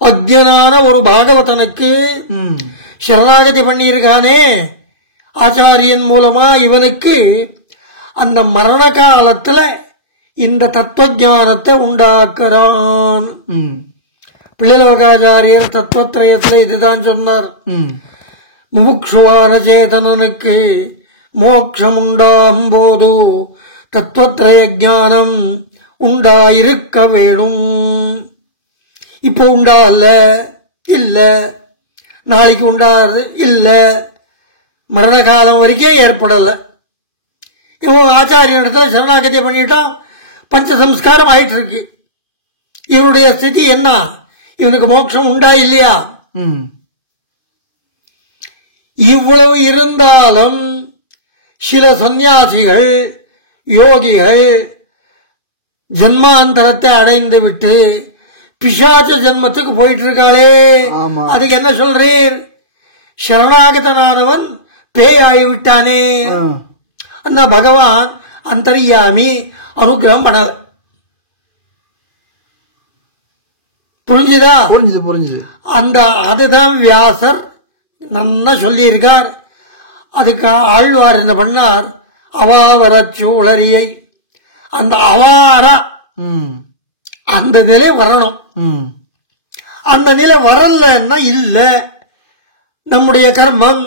அஜ்ஞனான ஒரு பாகவதனுக்கு சரணாகதி பண்ணியிருக்கானே ஆச்சாரியன் மூலமா, இவனுக்கு அந்த மரண காலத்துல இந்த தத்துவஞானத்தை உண்டாக்குறான். பிள்ளலோகாச்சாரியர் தத்துவத்திரயத்துல இதுதான் சொன்னார். முமுக்ஷுவான சேதனனுக்கு மோட்சம் உண்டாம் போது தத்துவத்திரய ஞானம் உண்டாயிருக்க வேணும். இப்போ உண்டா இல்ல, நாளைக்கு உண்டாது இல்ல, மரண காலம் வரைக்கும் ஏற்படல. இவன் ஆச்சாரிய இடத்துல சரணாகதி பண்ணிட்டான், பஞ்சசம்ஸ்காரம் ஆயிட்டு இருக்கு. இவனுடைய ஸ்திதி என்ன? இவனுக்கு மோட்சம் உண்டா இல்லையா? இவ்வளவு இருந்தாலும் சில சந்நியாசிகள் யோகிகள் ஜன்மாந்தரத்தை அடைந்து விட்டு பிசாச்ச ஜன்மத்துக்கு போயிட்டு இருக்காளே, அதுக்கு என்ன சொல்றீர்? சரணாகதனானவன் பேயாகிவிட்டானே. அந்த பகவான் அந்தர்யாமி அனுகிரகம் பண்ணல. புரிஞ்சுதா? புரிஞ்சுது. அந்த அதுதான் வியாசர் நல்லா சொல்லி இருக்கார். அதுக்கு ஆழ்வார் என்ன பண்ணார்? அவாவர சூழறியை, அந்த அவார அந்த நிலை வரணும். அந்த நிலை வரலன்னா இல்ல, நம்முடைய கர்மம்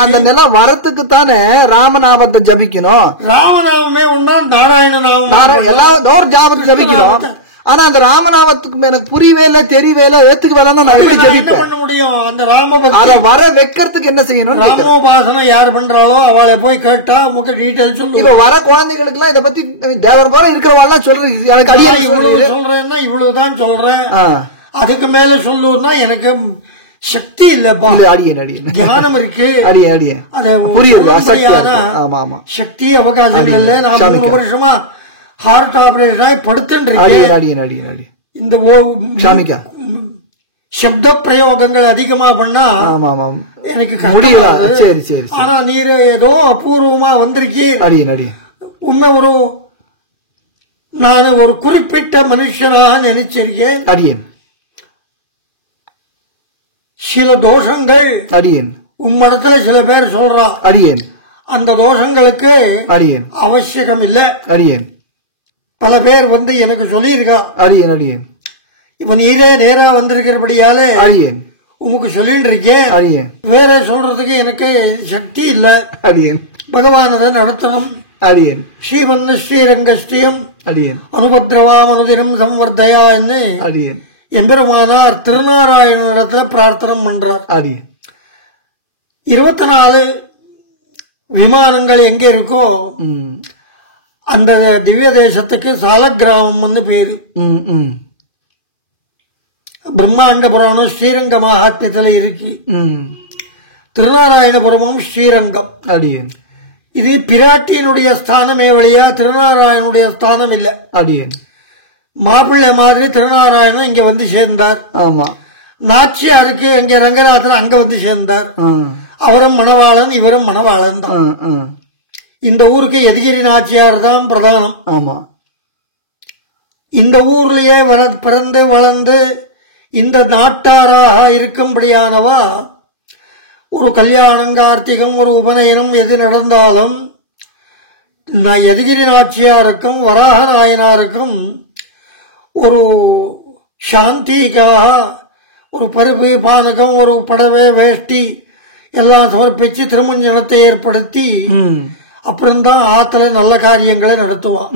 அந்த நிலம் வரத்துக்கு தானே ராமநாமத்தை ஜபிக்கணும். ராமநாமமே ஒன்னா நாராயண நாமம் எல்லாம் ஜாபத்தை ஜபிக்கிறோம். ஆனா அந்த ராமநாமத்துக்கு எனக்கு புரியவே இல்ல, தெரியவே இல்ல, ஏத்துக்கு வேலைன்னா நான் எப்படி ஜபிப்பேன்? பண்ண முடியும்? அந்த ராமபக்தி அதை வர வைக்கிறதுக்கு என்ன செய்யணும்? ராமோபாசனை யார் பண்றாளோ அவளை போய் கேட்டா உங்களுக்கு டீடைல் சொல்லு. இப்ப வர குழந்தைகளுக்கு எல்லாம் இதை பத்தி தேவர் போல இருக்கிறவாள் சொல்றேன். எனக்கு அடியே இவ்வளவு சொல்றேன்னா இவ்வளவுதான் சொல்றேன், அதுக்கு மேல சொல்லுன்னா எனக்கு சக்தி இல்லப்பா. ஞானம் இருக்கு, சக்தி அவகாசம் இல்ல. நான் 3 வருஷமா ஹார்ட் ஆபரேஷன் ஆகி படுத்துட்டு இந்த சப்த பிரயோகங்கள் அதிகமா பண்ணா எனக்கு முடியாது. ஆனா நீர் ஏதோ அபூர்வமா வந்திருக்கீங்க. உண்மை நான் ஒரு குறிப்பிட்ட மனுஷனாக நினைச்சிருக்கேன். சில தோஷங்கள் உம்மிடத்துல சில பேர் சொல்றா, அந்த தோஷங்களுக்கு அவசியம் இல்ல. பல பேர் எனக்கு சொல்லியிருக்கா. இப்ப நீரே நேரா வந்திருக்கிறபடியாலே உமக்கு சொல்லிட்டு இருக்கேன். வேற சொல்றதுக்கு எனக்கு சக்தி இல்ல. பகவானதை நடத்தணும். ஸ்ரீமன் ஸ்ரீரங்கஸ்ரீயம் அனுபத்ரவாம் அனுதினம் சம்வர்த்தயான்னு எம்பெருமானார் திருநாராயணனிடத்துல பிரார்த்தனை பண்றார். 24 விமானங்கள் எங்க இருக்கோ அந்த திவ்ய தேசத்துக்கு சாலக்கிராமம் பேரு. பிரம்மாண்ட புராணம் ஸ்ரீரங்க மகாத்மியத்துல இருக்கு. திருநாராயணபுரமும் ஸ்ரீரங்கம். இது பிராட்டியினுடைய ஸ்தானமே வழியா திருநாராயணனுடைய ஸ்தானம் இல்ல. மாப்பிள்ளை மாதிரி திருநாராயணன் இங்க வந்து சேர்ந்தார். நாச்சியாருக்கு இங்க ரங்கநாதன் அங்க வந்து சேர்ந்தார். அவரும் மணவாளன், இவரும் மணவாளன் தான். இந்த ஊருக்கு எதிகிரி நாச்சியார் தான் பிரதானம். இந்த ஊர்லயே பிறந்து வளர்ந்து இந்த நாட்டாராக இருக்கும்படியானவா ஒரு கல்யாணம், கார்த்திகம், ஒரு உபநயனம் எது நடந்தாலும் எதிகிரி நாச்சியாருக்கும் வராக நாயனாருக்கும் ஒரு சாந்திக்காக ஒரு பருப்பு, பானகம், ஒரு படவை, வேஷ்டி எல்லாம் சமர்ப்பிச்சு திருமஞ்சனத்தை ஏற்படுத்தி அப்புறம்தான் ஆத்துல நல்ல காரியங்களை நடத்துவான்.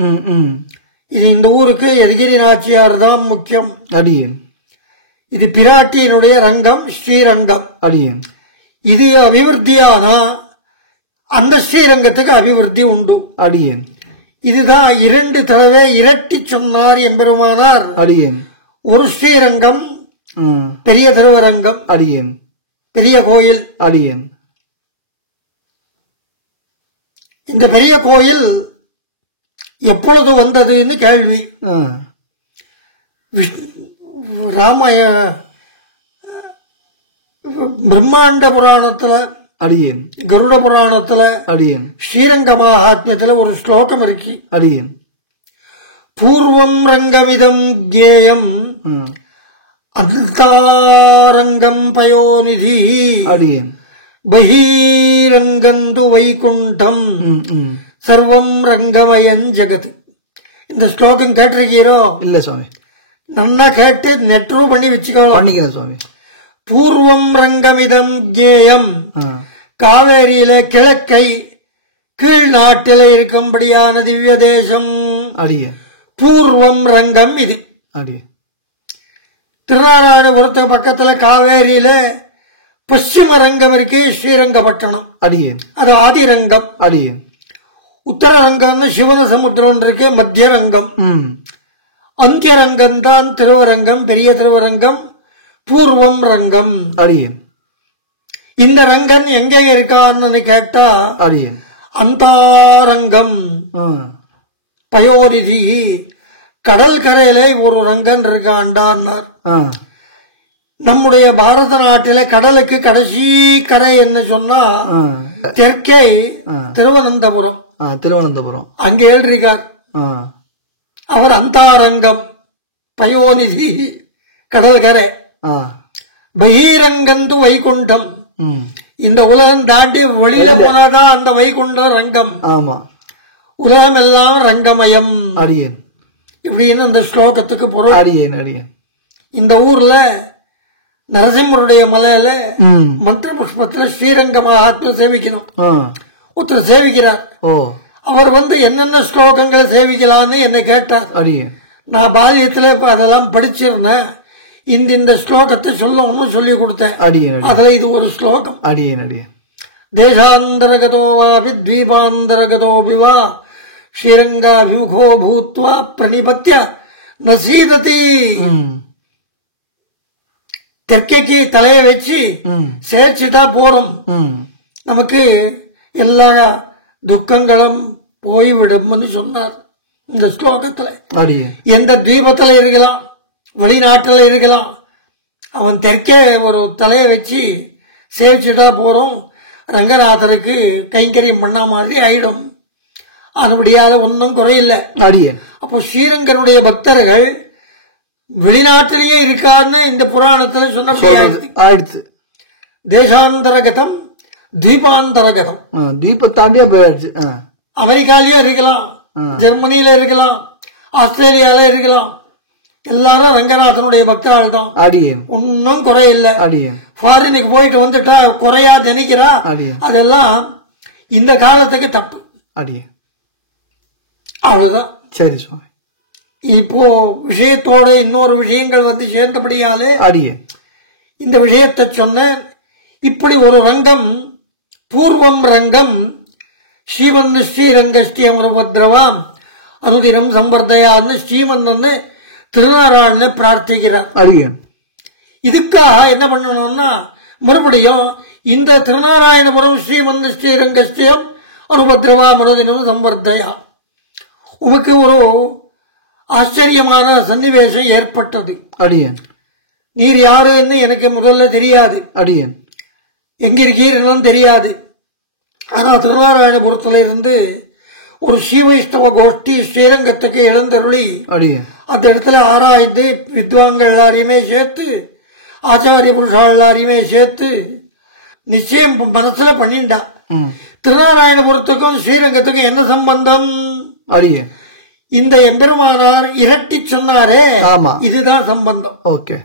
இது இந்த ஊருக்கு எதிகிரி நாச்சியார் தான் முக்கியம். இது பிராட்டியினுடைய ரங்கம், ஸ்ரீரங்கம். இது அபிவிருத்தியானா அந்த ஸ்ரீரங்கத்துக்கு அபிவிருத்தி உண்டு. இதுதான் 2 தடவை இரட்டி சொன்னார் எம்பெருமானார். ஒரு ஸ்ரீரங்கம், பெரிய திருவரங்கம், பெரிய கோயில். இந்த பெரிய கோயில் எப்பொழுது வந்ததுன்னு கேள்வி. பிரம்மாண்ட புராணத்துல அடியேன், கருட புராணத்துல அடியேன், ஸ்ரீரங்க மகாத்மியத்துல ஒரு ஸ்லோகம் இருக்கு. அடியேன். பூர்வம் ரங்கமிதம் ஜேயம் அந்தாரங்கம் பயோநிதி அடியேன், பஹீரங்கந்து வைகுண்டம் சர்வம் ரங்கமயன் ஜெகத். இந்த ஸ்லோகம் கேட்டிருக்கீரோ? இல்ல சுவாமி. நல்லா கேட்டு நெட்ரூ பண்ணி வச்சுக்கோங்க. பண்ணிக்கிறேன் சுவாமி. பூர்வம் ரங்கமிதம் ஜேயம், காவேரியில கிழக்கை கீழ் நாட்டில இருக்கும்படியான திவ்ய தேசம். அடியேன். பூர்வம் ரங்கம் இது. அடியேன். திருநாராயணபுரத்து பக்கத்துல காவேரியில பশ্চিம ரங்கம் இருக்கு, ஸ்ரீரங்கப்பட்டணம். அடியேன். அது ஆதிரங்கம். அடியேன். உத்தர ரங்கம்னு சிவன சமுத்திரம் இருக்கு, மத்திய ரங்கம். அந்திய ரங்கம் தான் திருவரங்கம், பெரிய திருவரங்கம். பூர்வம் ரங்கம். அடியேன். இந்த ரங்கன் எங்க இருக்கான்னு கேட்டா, அடியேன், அந்தாரங்கம் பயோநிதி, கடல் கரையில ஒரு ரங்கன் இருக்காண்டான்னார். நம்முடைய பாரத நாட்டில கடலுக்கு கடைசி கரை என்ன சொன்னா தெற்கே திருவனந்தபுரம். திருவனந்தபுரம் அங்க எழுதிருக்கார். அவர் அந்தாரங்கம் பயோநிதி கடற்கரை. பகீரங்கந்து வைகுண்டம். இந்த உலகம் தாண்டி வெளியில போனாதான் அந்த வைகுண்டம் ரங்கம். ஆமா, உலகம் எல்லாம் ரங்கமயம். அடியேன். இப்படின்னு அந்த ஸ்லோகத்துக்கு பொருள். அடியேன், அடியேன். இந்த ஊர்ல நரசிம்மருடைய மலையில மந்திர புஷ்பத்துல ஸ்ரீரங்க மகாத்மா சேவிக்கணும். ஒருத்தர் சேவிக்கிறார். அவர் என்னென்ன ஸ்லோகங்களை சேவிக்கலான்னு என்ன கேட்டார். அடியேன். நான் பால்யத்துல அதெல்லாம் படிச்சிருந்தேன். இந்த ஸ்லோகத்தை சொல்லணும்னு சொல்லி கொடுத்தேன். அடியேன். அதுல இது ஒரு ஸ்லோகம். அடியேன், அடியேன். தேசாந்தரகதோ வாபி த்வீபாந்தரகதோபி வா ஸ்ரீரங்காபிமுகோ பூத்வா பிரணிபத்ய நசீததி. தெற்கைக்கு தலைய வச்சு சேர்ச்சிட்டா போறோம், நமக்கு எல்லா துக்கங்களும் போய்விடும் சொன்னார் இந்த ஸ்லோகத்துல. எந்த தீபத்துல இருக்கலாம், வெளிநாட்டுல இருக்கலாம், அவன் தெற்கே ஒரு தலைய வச்சு சேர்ச்சிட்டா போறோம், ரங்கநாதருக்கு கைங்கரியம் பண்ண மாதிரி ஆயிடும். அதுபடியால ஒன்னும் குறையில்லை. அப்போ ஸ்ரீரங்கனுடைய பக்தர்கள் வெளிநாட்டிலேயே இருக்காருன்னு இந்த புராணத்துல சொன்ன தேசாந்தரகதம் தீபாந்தரகதம். தீபத்தாண்டியா போயாச்சு. அமெரிக்காலயும் இருக்கலாம், ஜெர்மனியில இருக்கலாம், ஆஸ்திரேலியால இருக்கலாம். எல்லாரும் ரங்கநாதனுடைய பக்தர்கள் தான். ஒன்னும் குறையில்லை. ஃபாரினுக்கு போயிட்டு வந்துட்டா குறையா நினைக்கிறா, அதெல்லாம் இந்த காலத்துக்கு தப்பு. அவ்வளவுதான். சரி சுவாமி. இப்போ விஷயத்தோட இன்னொரு விஷயங்கள் சேர்ந்தபடியாலே இந்த விஷயத்தை சொன்ன. இப்படி ஒரு ரங்கம், பூர்வம் ரங்கம், ஸ்ரீமன் ஸ்ரீரங்க ஸ்ரீமரபத்ரவாம் அனுதினம் சம்பர்த்தையான்னு ஸ்ரீமன் திருநாராயணனை பிரார்த்திக்கிறார். இதுக்காக என்ன பண்ணணும்னா, மறுபடியும் இந்த திருநாராயணபுரம் ஸ்ரீமன் ஸ்ரீரங்க ஸ்ரீம் அனுபத்ரவாம் அனுதினம் சம்பர்த்தையா, உமக்கு ஒரு ஆச்சரியமான சன்னிவேசம் ஏற்பட்டது. நீர் யாருன்னு எனக்கு முதல்ல தெரியாது, எங்க இருக்கீர்கள் தெரியாது. ஆனா திருநாராயணபுரத்துல இருந்து ஒரு ஸ்ரீவைஷ்ணவ கோஷ்டி ஸ்ரீரங்கத்துக்கு எழுந்தருளி அந்த இடத்துல ஆராய்ந்து வித்வான்கள் எல்லாரையுமே சேர்த்து, ஆச்சாரிய புருஷா எல்லாரையுமே சேர்த்து நிச்சயம் மனசுல பண்ணிண்டா, திருநாராயணபுரத்துக்கும் ஸ்ரீரங்கத்துக்கும் என்ன சம்பந்தம்? இந்த எம்பெருமானார் இரட்டி சொன்னாரே, இதுதான் சம்பந்தம். ஓகே.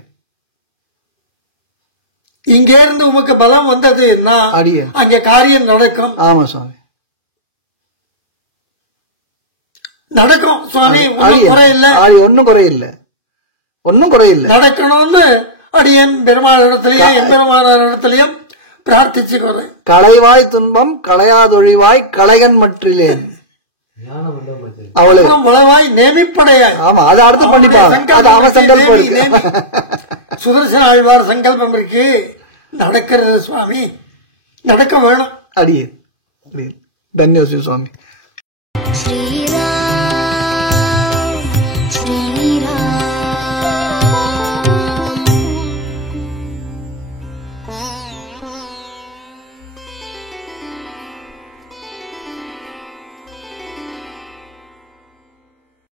இங்க இருந்து உமக்கு பலம் வந்ததுன்னா அங்க காரியம் நடக்கும். ஆமா சுவாமி, நடக்கும் சுவாமி. ஒன்னும் குறையில்லை, ஒன்னும் குறையில்லை, ஒன்னும் குறையில்லை. நடக்கணும்னு அடியன் பெருமாள் இடத்துலயும் எம்பெருமானார் இடத்துலயும் பிரார்த்திச்சுக்கிறேன். களைவாய் துன்பம் களையாதொழிவாய் களையன் மற்றிலேன் உளவாய் நேமிப்படையாய். ஆமா, அதை அடுத்து பண்ணிப்பாங்க. சுதர்சன ஆழ்வார் சங்கல்பம் இருக்கு, நடக்கிறது சுவாமி, நடக்க வேணும். அடியே தன்யோசி சுவாமி.